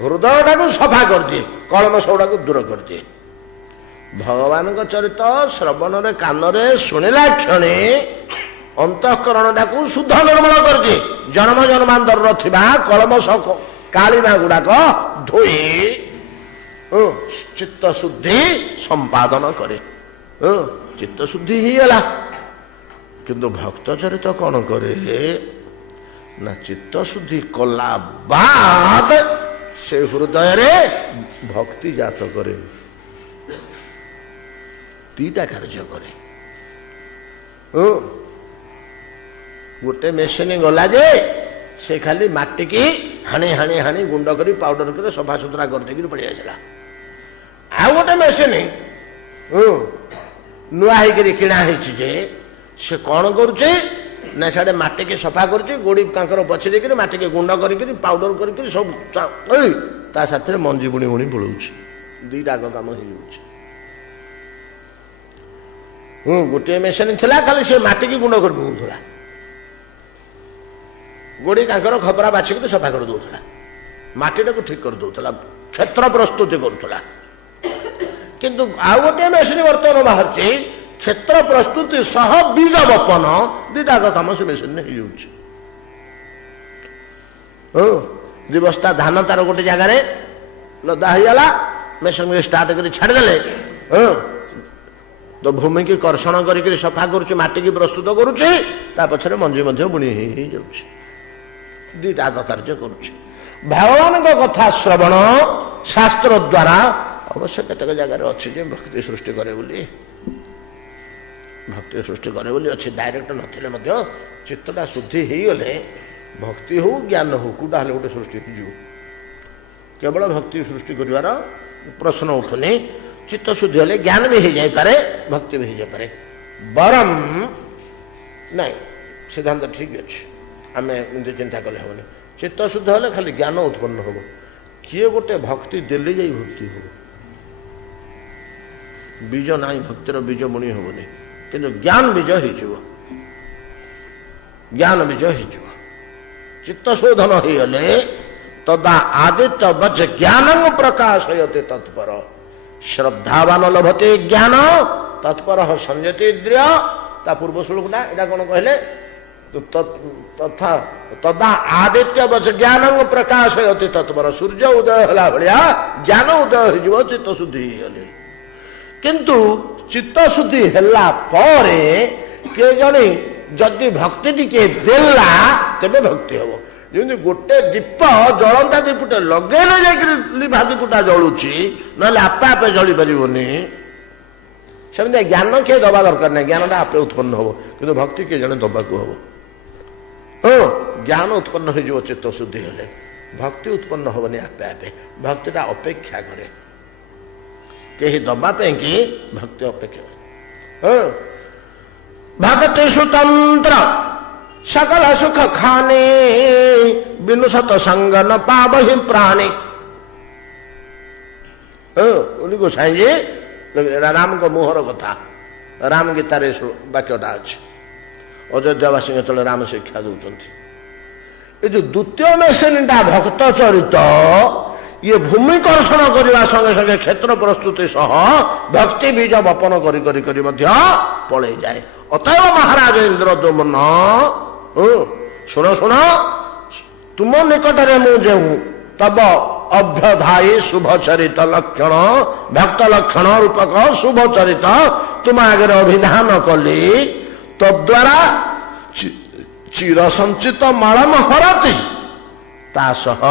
हृदय टाक सफा कर दिए कलम सौड़ा को दूर कर दिए भगवान का चरित्र श्रवण रे कान रे शुणिला क्षणे अंतःकरण टाक शुद्ध निर्मल कर दिए जन्म जन्मांतर कलम कालीमा गुड़ाक धोई चित्त शुद्धि संपादन करे चित्त शुद्धि ही गला किंतु भक्त चरित्र कौन करे ना चित्त शुद्धि कला बाद से हृदय रे भक्ति जात करे दीटा कार्य करे गोटे मेसीन गला जे से खाली माटी की हाणी हाणी हाणी गुंड करी पाउडर कर सफा सुतरा कर पड़ी आसला आ गोटे मेसीन नुआ होकर किणा जे से कौन करुचे ना साढ़े माटी की सफा करुचे गोड़ी कांकर बची देकर माटी की गुंड कर पाउडर कर सब ता साथ मंजी बुणी बुणी बुलाऊँ दीटा काम ଗୋଟିଏ ମେସିନ୍ ଥିଲା, ଖାଲି ସେ ମାଟିକି ଗୁଣ୍ଡ କରି ପକଉଥିଲା, ଗୋଡି କାଙ୍କର ଖପରା ବାଛିକି ସଫା କରିଦଉଥିଲା, ମାଟିଟାକୁ ଠିକ କରିଦଉଥିଲା, କ୍ଷେତ୍ର ପ୍ରସ୍ତୁତି କରୁଥିଲା। କିନ୍ତୁ ଆଉ ଗୋଟିଏ ମେସିନ୍ ବର୍ତ୍ତମାନ ବାହାରିଛି, କ୍ଷେତ୍ର ପ୍ରସ୍ତୁତି ସହ ବୀଜ ବପନ ଦିଟାକ କାମ ସେ ମେସିନରେ ହେଇଯାଉଛି। ଦି ବସ୍ତା ଧାନ ତାର ଗୋଟେ ଜାଗାରେ ଲଦା ହେଇଗଲା, ମେସିନ୍ ଷ୍ଟାର୍ଟ କରି ଛାଡ଼ିଦେଲେ, ତ ଭୂମିକି କର୍ଷଣ କରିକି ସଫା କରୁଛି, ମାଟିକି ପ୍ରସ୍ତୁତ କରୁଛି, ତା ପଛରେ ମଞ୍ଜି ମଧ୍ୟ ବୁଣି ହେଇଯାଉଛି। ଦିଟାକ କାର୍ଯ୍ୟ କରୁଛି। ଭଗବାନଙ୍କ କଥା ଶ୍ରବଣ ଶାସ୍ତ୍ର ଦ୍ୱାରା ଅବଶ୍ୟ କେତେକ ଜାଗାରେ ଅଛି ଯେ ଭକ୍ତି ସୃଷ୍ଟି କରେ ବୋଲି, ଭକ୍ତି ସୃଷ୍ଟି କରେ ବୋଲି ଅଛି। ଡାଇରେକ୍ଟ ନଥିଲେ ମଧ୍ୟ ଚିତ୍ତଟା ଶୁଦ୍ଧି ହେଇଗଲେ ଭକ୍ତି ହଉ ଜ୍ଞାନ ହଉ କୋଉଟା ହେଲେ ଗୋଟେ ସୃଷ୍ଟି ହେଇଯିବ। କେବଳ ଭକ୍ତି ସୃଷ୍ଟି କରିବାର ପ୍ରଶ୍ନ ଉଠୁନି। ଚିତ୍ତ ଶୁଦ୍ଧି ହେଲେ ଜ୍ଞାନ ବି ହେଇଯାଇପାରେ, ଭକ୍ତି ବି ହେଇଯାଇପାରେ। ବରଂ ନାଇଁ, ସିଦ୍ଧାନ୍ତ ଠିକ ଅଛି, ଆମେ ଏମିତି ଚିନ୍ତା କଲେ ହେବନି। ଚିତ୍ତ ଶୁଦ୍ଧ ହେଲେ ଖାଲି ଜ୍ଞାନ ଉତ୍ପନ୍ନ ହବ। କିଏ ଗୋଟେ ଭକ୍ତି ଦେଲେ ଯାଇ ଭକ୍ତି ହବ। ବୀଜ ନାହିଁ, ଭକ୍ତିର ବୀଜ ବୁଣି ହବନି, କିନ୍ତୁ ଜ୍ଞାନ ବୀଜ ହେଇଯିବ, ଜ୍ଞାନ ବୀଜ ହେଇଯିବ। ଚିତ୍ତ ଶୋଧନ ହେଇଗଲେ ତଦା ଆଦିତ୍ୟ ବଚ ଜ୍ଞାନଂ ପ୍ରକାଶୟତେ ତତ୍ପର ଶ୍ରଦ୍ଧାବାନ ଲଭତେ ଜ୍ଞାନ ତତ୍ପର ସଂଯତି ଇନ୍ଦ୍ରିୟ। ତା ପୂର୍ବ ଶ୍ଲୋକଟା ଏଇଟା କଣ କହିଲେ? ତଥା ତଦା ଆଦିତ୍ୟ ବଚ ଜ୍ଞାନଂ ପ୍ରକାଶୟତେ ତତ୍ପର। ସୂର୍ଯ୍ୟ ଉଦୟ ହେଲା ଭଳିଆ ଜ୍ଞାନ ଉଦୟ ହେଇଯିବ ଚିତ୍ତ ଶୁଦ୍ଧି ହେଇଗଲେ। କିନ୍ତୁ ଚିତ୍ତ ଶୁଦ୍ଧି ହେଲା ପରେ କିଏ ଜଣେ ଯଦି ଭକ୍ତି ଟିକେ ଦେଲା ତେବେ ଭକ୍ତି ହବ। ଯେମିତି ଗୋଟେ ଦୀପ ଜଳନ୍ତା ଦୀପଟା ଲଗେଇଲେ ଯାଇକରି ଲିଭା ଦୀପଟା ଜଳୁଛି, ନହେଲେ ଆପେ ଆପେ ଜଳି ପାରିବନି। ସେମିତି ଜ୍ଞାନ କିଏ ଦବା ଦରକାର ନାହିଁ, ଜ୍ଞାନଟା ଆପେ ଉତ୍ପନ୍ନ ହବ। କିନ୍ତୁ ଭକ୍ତି କିଏ ଜଣେ ଦବାକୁ ହବ। ଜ୍ଞାନ ଉତ୍ପନ୍ନ ହେଇଯିବ ଚିତ୍ତ ଶୁଦ୍ଧି ହେଲେ, ଭକ୍ତି ଉତ୍ପନ୍ନ ହବନି ଆପେ ଆପେ। ଭକ୍ତିଟା ଅପେକ୍ଷା କରେ, କେହି ଦବା ପାଇଁ କି ଭକ୍ତି ଅପେକ୍ଷା କରେ। ଭକ୍ତି ସ୍ୱତନ୍ତ୍ର सकल सुख खाने बिनु सतसंग न पावहि प्राणी। गोसाई जी राम को मुहर कथा, राम गीतार वाक्यटा अच्छे। अयोध्यावासी जो राम शिक्षा दौरान ये जो द्वितीय मेसिनटा भक्त चरित ये भूमि कर्षण करने संगे संगे क्षेत्र प्रस्तुति सह भक्ति बीज बपन करी पलि जाए। अतएव महाराज इंद्रद्युम्न शुण शुण तुम निकटरे मुझे तब अभ्यधायी शुभ चरित लक्षण भक्त लक्षण रूपक शुभ चरित तुम आगे अभिधान कली तद्वारा चिर संचित मलम हरती तासह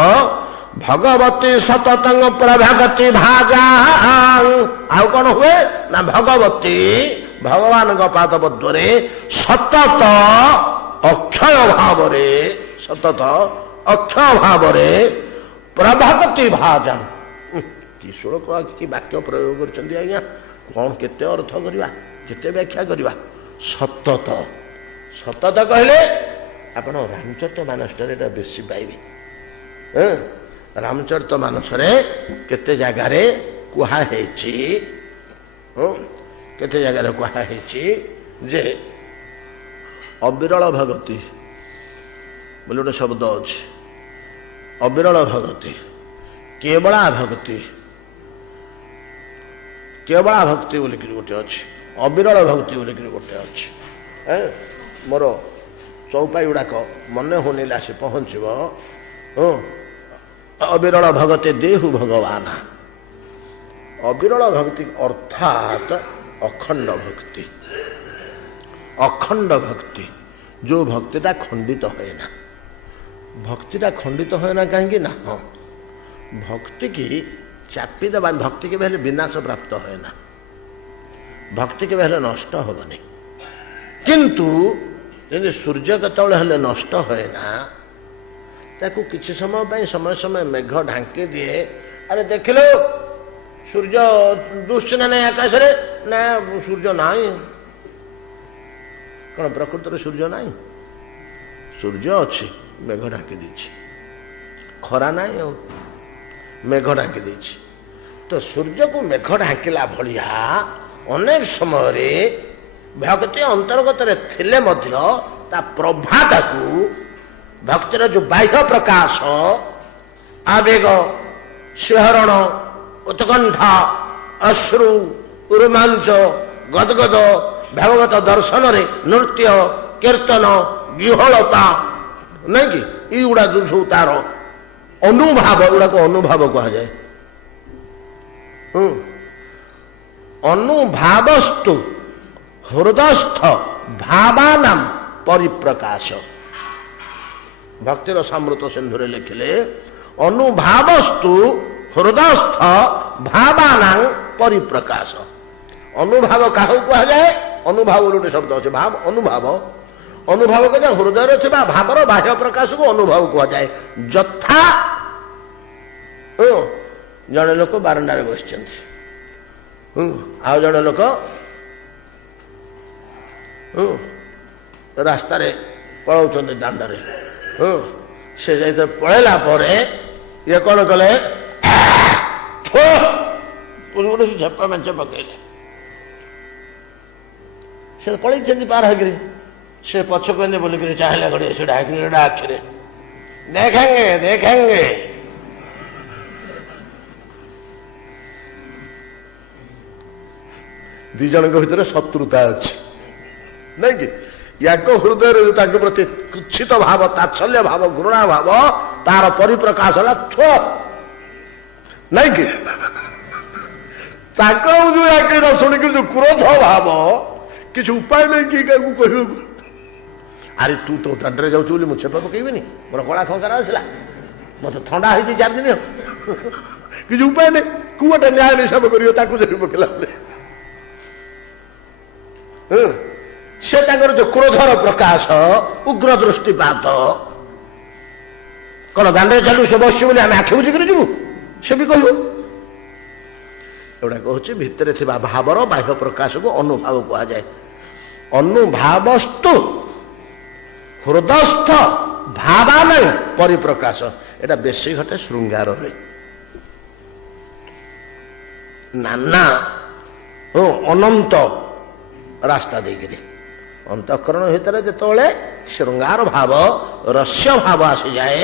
भगवती सततंग प्रभागति भाजा। आउ कौन हुए ना भगवती भगवान पादपद्मे सतत अक्षय भाव सतत अक्षय भाव प्रभागति भाजन। कि श्लोक कि वाक्य प्रयोग कर आज्ञा कौन केते अर्थ करवा केते व्याख्या करवा। सतत सतत कहले आपण रामचरित मानसरे बेसी पाइबे। रामचरित मानसरे केते जगार कुहा केते जगार कुहा जे अविरल भगति बोले गोटे शब्द अच्छे। अविरल भगति केवला भक्ति केवला भक्ति बोलिक गोटे अच्छे, अविरल भक्ति बोलिक गोटे अच्छे। मोर चौपाई गुड़ाक मन होनी आसी पहुंचब। अविरल भगति देहु भगवान। अविरल भक्ति अर्थात अखंड भक्ति। अखंड भक्ति जो भक्तिटा खंडित है ना, भक्तिटा खंडित है ना कहीं ना। हाँ, भक्ति की चापी दबा भक्ति के पहले विनाश प्राप्त है ना, भक्ति के पहले नष्ट होबनी। किंतु यदि सूर्य केतବେଳେ हेले नष्ट है ना ताकू किसी समय पर समय समय मेघ ढांकी दिए। अरे देख लो सूर्य दुश्च ना नहीं आकाश रे ना सूर्य ना कौन प्रकृति सूर्य ना सूर्य अच्छी मेघ ढांकी दी खरा ना मेघ ढांकी दी। तो सूर्य को मेघ ढांकिला भलिया अनेक समय ଭକ୍ତି ଅନ୍ତର୍ଗତରେ ଥିଲେ ମଧ୍ୟ ତା ପ୍ରଭାତକୁ ଭକ୍ତିର ଯୋଉ ବାହ୍ୟ ପ୍ରକାଶ ଆବେଗ ଶିହରଣ ଉତ୍କଣ୍ଠା ଅଶ୍ରୁ ରୋମାଞ୍ଚ ଗଦଗଦ ଭାଗବତ ଦର୍ଶନରେ ନୃତ୍ୟ କୀର୍ତ୍ତନ ବିହଳତା ନାଇଁ କି ଏଇଗୁଡା ଯୋଉ ସବୁ ତାର ଅନୁଭାବ ଏଗୁଡାକୁ ଅନୁଭାବ କୁହାଯାଏ। ଅନୁଭାବସ୍ତୁ ହୃଦସ୍ଥ ଭାବାନାମ ପରିପ୍ରକାଶ। ଭକ୍ତିର ସମୃତ ସିନ୍ଧୁରେ ଲେଖିଲେ ଅନୁଭାବସ୍ତୁ ହୃଦସ୍ଥ ଭାବାନାଂ ପରିପ୍ରକାଶ। ଅନୁଭାବ କାହାକୁ କୁହାଯାଏ? ଅନୁଭାବ ଗୋଟେ ଶବ୍ଦ ଅଛି ଭାବ ଅନୁଭାବ। ଅନୁଭାବ କୁହାଯାଏ ହୃଦୟରେ ଥିବା ଭାବର ବାହ୍ୟ ପ୍ରକାଶକୁ ଅନୁଭାବ କୁହାଯାଏ। ଯଥା ଜଣେ ଲୋକ ବାରଣ୍ଡାରେ ବସିଛନ୍ତି, ଆଉ ଜଣେ ଲୋକ ରାସ୍ତାରେ ପଳାଉଛନ୍ତି ଦାଣ୍ଡରେ। ସେ ଯାଇତେ ପଳେଇଲା ପରେ ଇଏ କଣ କଲେ ଗୋଟେ ଝେପା ମେଞ୍ଚ ପକେଇଲେ। ସେ ପଳେଇଛନ୍ତି ପାର ହେଇକିରି ସେ ପଛକୁ ଏମିତି ବୁଲିକିରି ଚାହିଁଲେ ଘଡ଼ିଏ ସେ ଡାକିରି ଏଟା ଆଖିରେ ଦେଖେଙ୍ଗେ ଦେଖେଙ୍ଗେ। ଦି ଜଣଙ୍କ ଭିତରେ ଶତ୍ରୁତା ଅଛି ନାଇଁ କି? ୟାଙ୍କ ହୃଦୟରେ ତାଙ୍କ ପ୍ରତି କୁଚ୍ଛିତ ଭାବ ତାତ୍ସଲ୍ୟ ଭାବ ଘୃଣା ଭାବ ତାର ପରିପ୍ରକାଶ ହେଲା ନାଇଁ କି? ତାଙ୍କ ଯୋଉ ୟାଙ୍କେ ନ ଶୁଣିକି ଯୋଉ କ୍ରୋଧ ଭାବ କିଛି ଉପାୟ ନାହିଁ କି କାହାକୁ କହିବାକୁ। ଆରେ ତୁ ତୋ ଦାଣ୍ଡରେ ଯାଉଛୁ ବୋଲି ମୁଁ ଛେପ ପକେଇବିନି? ମୋର ଗଳା ଖଙ୍କାର ଆସିଲା, ମତେ ଥଣ୍ଡା ହେଇଛି 4 ଦିନ, କିଛି ଉପାୟ ନାହିଁ। କୁ ଗୋଟେ ନ୍ୟାୟ ନିଶାବ କରିବ ତାକୁ ଯଦି ପକେଇଲା ବେଳେ ସେ ତାଙ୍କର ଯୋଉ କ୍ରୋଧର ପ୍ରକାଶ ଉଗ୍ର ଦୃଷ୍ଟିପାତ। କଣ ଦାଣ୍ଡରେ ଚାଲୁ ସେ ବସିଛୁ ବୋଲି ଆମେ ଆଖି ବୁଝିକିରି ଯିବୁ? ସେ ବି କହିବ। ଏଗୁଡା କହୁଛି ଭିତରେ ଥିବା ଭାବର ବାହ୍ୟ ପ୍ରକାଶକୁ ଅନୁଭାବ କୁହାଯାଏ। ଅନୁଭାବସ୍ତୁ ହୃଦସ୍ଥ ଭାବାନାଂ ପରିପ୍ରକାଶ। ଏଟା ବେଶୀ ଘଟେ ଶୃଙ୍ଗାରରେ ନାନା ଅନନ୍ତ ରାସ୍ତା ଦେଇକିରି ଅନ୍ତଃକରଣ ଭିତରେ ଯେତେବେଳେ ଶୃଙ୍ଗାର ଭାବ ରସ୍ୟ ଭାବ ଆସିଯାଏ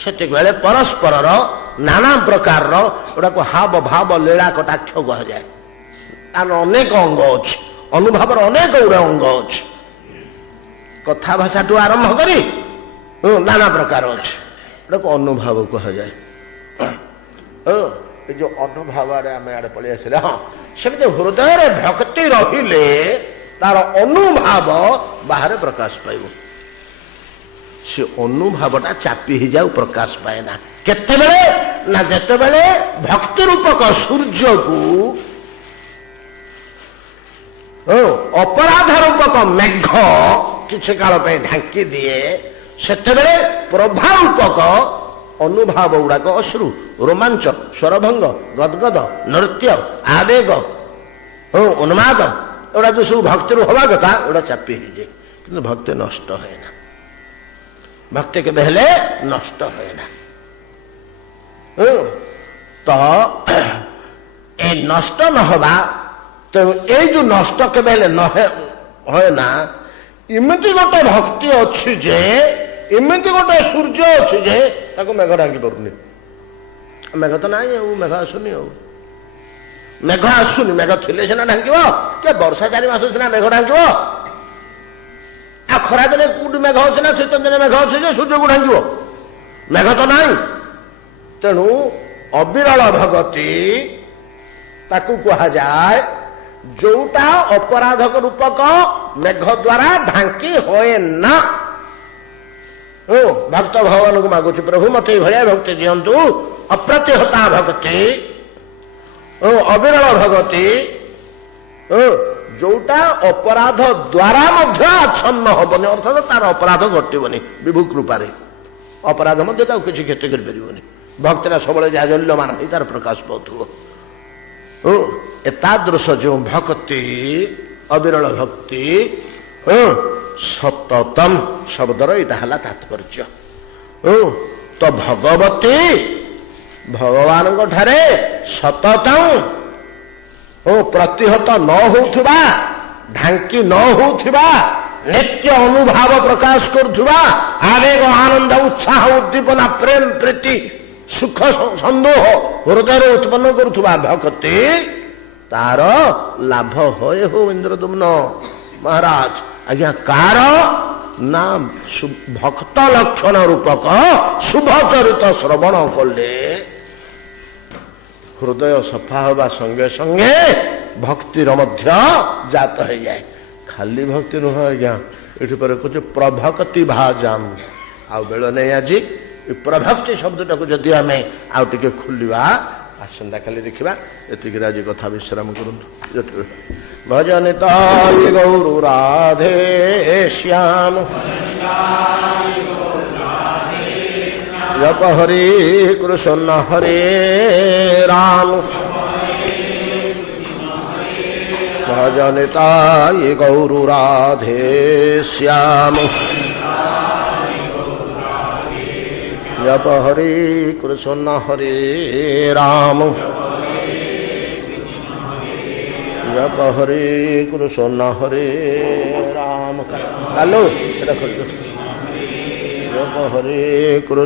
ସେତିକିବେଳେ ପରସ୍ପରର ନାନା ପ୍ରକାରର ଏଗୁଡାକୁ ହାବ ଭାବ ଲୀଳା କଟାକ୍ଷ କୁହାଯାଏ। ତାର ଅନେକ ଅଙ୍ଗ ଅଛି, ଅନୁଭାବର ଅନେକ ଗୁଡେ ଅଙ୍ଗ ଅଛି। କଥା ଭାଷାଠୁ ଆରମ୍ଭ କରି ନାନା ପ୍ରକାର ଅଛି, ଏଟାକୁ ଅନୁଭାବ କୁହାଯାଏ। ଏ ଯୋଉ ଅନୁଭାବ ଆଡେ ଆମେ ଆଡେ ପଳେଇ ଆସିଲେ, ହଁ ସେମିତି ହୃଦୟରେ ଭକ୍ତି ରହିଲେ ତାର ଅନୁଭାବ ବାହାରେ ପ୍ରକାଶ ପାଇବ। ସେ ଅନୁଭାବଟା ଚାପି ହେଇଯାଉ, ପ୍ରକାଶ ପାଏ ନା। କେତେବେଳେ ନା ଯେତେବେଳେ ଭକ୍ତି ରୂପକ ସୂର୍ଯ୍ୟକୁ ଅପରାଧ ରୂପକ ମେଘ କିଛି କାଳ ପାଇଁ ଢାଙ୍କି ଦିଏ, ସେତେବେଳେ ପ୍ରଭା ରୂପକ ଅନୁଭାବ ଗୁଡାକ ଅଶ୍ରୁ ରୋମାଞ୍ଚ ସ୍ୱରଭଙ୍ଗ ଗଦଗଦ ନୃତ୍ୟ ଆବେଗ ଉନ୍ମାଦ ଏଗୁଡା ଯୋଉ ସବୁ ଭକ୍ତିରୁ ହବା କଥା ଏଗୁଡା ଚାପି ହେଇଯାଏ। କିନ୍ତୁ ଭକ୍ତି ନଷ୍ଟ ହୁଏ ନା। ଭକ୍ତି କେବେ ହେଲେ ନଷ୍ଟ ହୁଏ ନା। ତ ଏ ନଷ୍ଟ ନହବା, ତେଣୁ ଏଇ ଯୋଉ ନଷ୍ଟ କେବେ ହେଲେ ହୁଏ ନା। ଏମିତି ଗୋଟେ ଭକ୍ତି ଅଛି ଯେ, ଏମିତି ଗୋଟେ ସୂର୍ଯ୍ୟ ଅଛି ଯେ ତାକୁ ମେଘ ଢାଙ୍କି ପାରୁନି। ମେଘ ତ ନାହିଁ, ଆଉ ମେଘ ଆସୁନି। ଆଉ ମେଘ ଆସୁନି, ମେଘ ଥିଲେ ସିନା ଢାଙ୍କିବ। କି ବର୍ଷା 4 ମାସ ସିନା ମେଘ ଢାଙ୍କିବ। ଆଉ ଖରାଦିନେ କୋଉଠି ମେଘ ଅଛି ନା ଶୀତ ଦିନେ ମେଘ ଅଛି ଯେ ସୂର୍ଯ୍ୟକୁ ଢାଙ୍କିବ? ମେଘ ତ ନାହିଁ। ତେଣୁ ଅବିରଳ ଭଗତି ତାକୁ କୁହାଯାଏ ଯୋଉଟା ଅପରାଧକ ରୂପକ ମେଘ ଦ୍ୱାରା ଢାଙ୍କି ହୁଏ ନା। ଭକ୍ତ ଭଗବାନଙ୍କୁ ମାଗୁଛି, ପ୍ରଭୁ ମତେ ଏଇଭଳିଆ ଭକ୍ତି ଦିଅନ୍ତୁ, ଅପ୍ରତିହତା ଭକ୍ତି, ଅବିରଳ ଭଗତି, ଯୋଉଟା ଅପରାଧ ଦ୍ୱାରା ମଧ୍ୟ ଆଚ୍ଛନ୍ନ ହବନି, ଅର୍ଥାତ୍ ତାର ଅପରାଧ ଘଟିବନି। ବିଭୁ କୃପାରେ ଅପରାଧ ମଧ୍ୟ ତାକୁ କିଛି କ୍ଷତି କରିପାରିବନି। ଭକ୍ତିଟା ସବୁବେଳେ ଜାଜଲ୍ୟମାନ ହେଇ ତାର ପ୍ରକାଶ ପାଉଥିବ। ଏତାଦୃଶ ଯେଉଁ ଭକ୍ତି, ଅବିରଳ ଭକ୍ତି, ସତତମ୍ ଶବ୍ଦର ଏଇଟା ହେଲା ତାତ୍ପର୍ଯ୍ୟ। ତ ଭଗବତୀ ଭଗବାନଙ୍କ ଠାରେ ସତତଂ ପ୍ରତିହତ ନ ହଉଥିବା ढांकी न होथिबा नित्य अनुभाव प्रकाश करुवा आवेग आनंद उत्साह उद्दीपना प्रेम प्रीति सुख संदोह हृदय उत्पन्न करुवा भक्ति तार लाभ होए हो इंद्रदुम्न महाराज। आज्ञा कार ना भक्त लक्षण रूपक शुभ चरित श्रवण कले हृदय सफा होगा संगे संगे भक्तिर मध्य जात हो जाए। खाली भक्ति नुह आज्ञा ये पर कुछ प्रभक्ति भाजाम आउ बेल नहीं आज प्रभक्ति शब्दटा को जदि आम आउ टे खोलिया आसंता खाली देखा ये आज कथा विश्राम करूँ। भजन ताय गौर राधे श्याम जप हरे कृष्ण हरे राम भजन ताय गौर राधे श्याम जप हरे कृष्ण हरे राम जप हरे कृष्ण हरे राम। हेलो जप हरे कृष्ण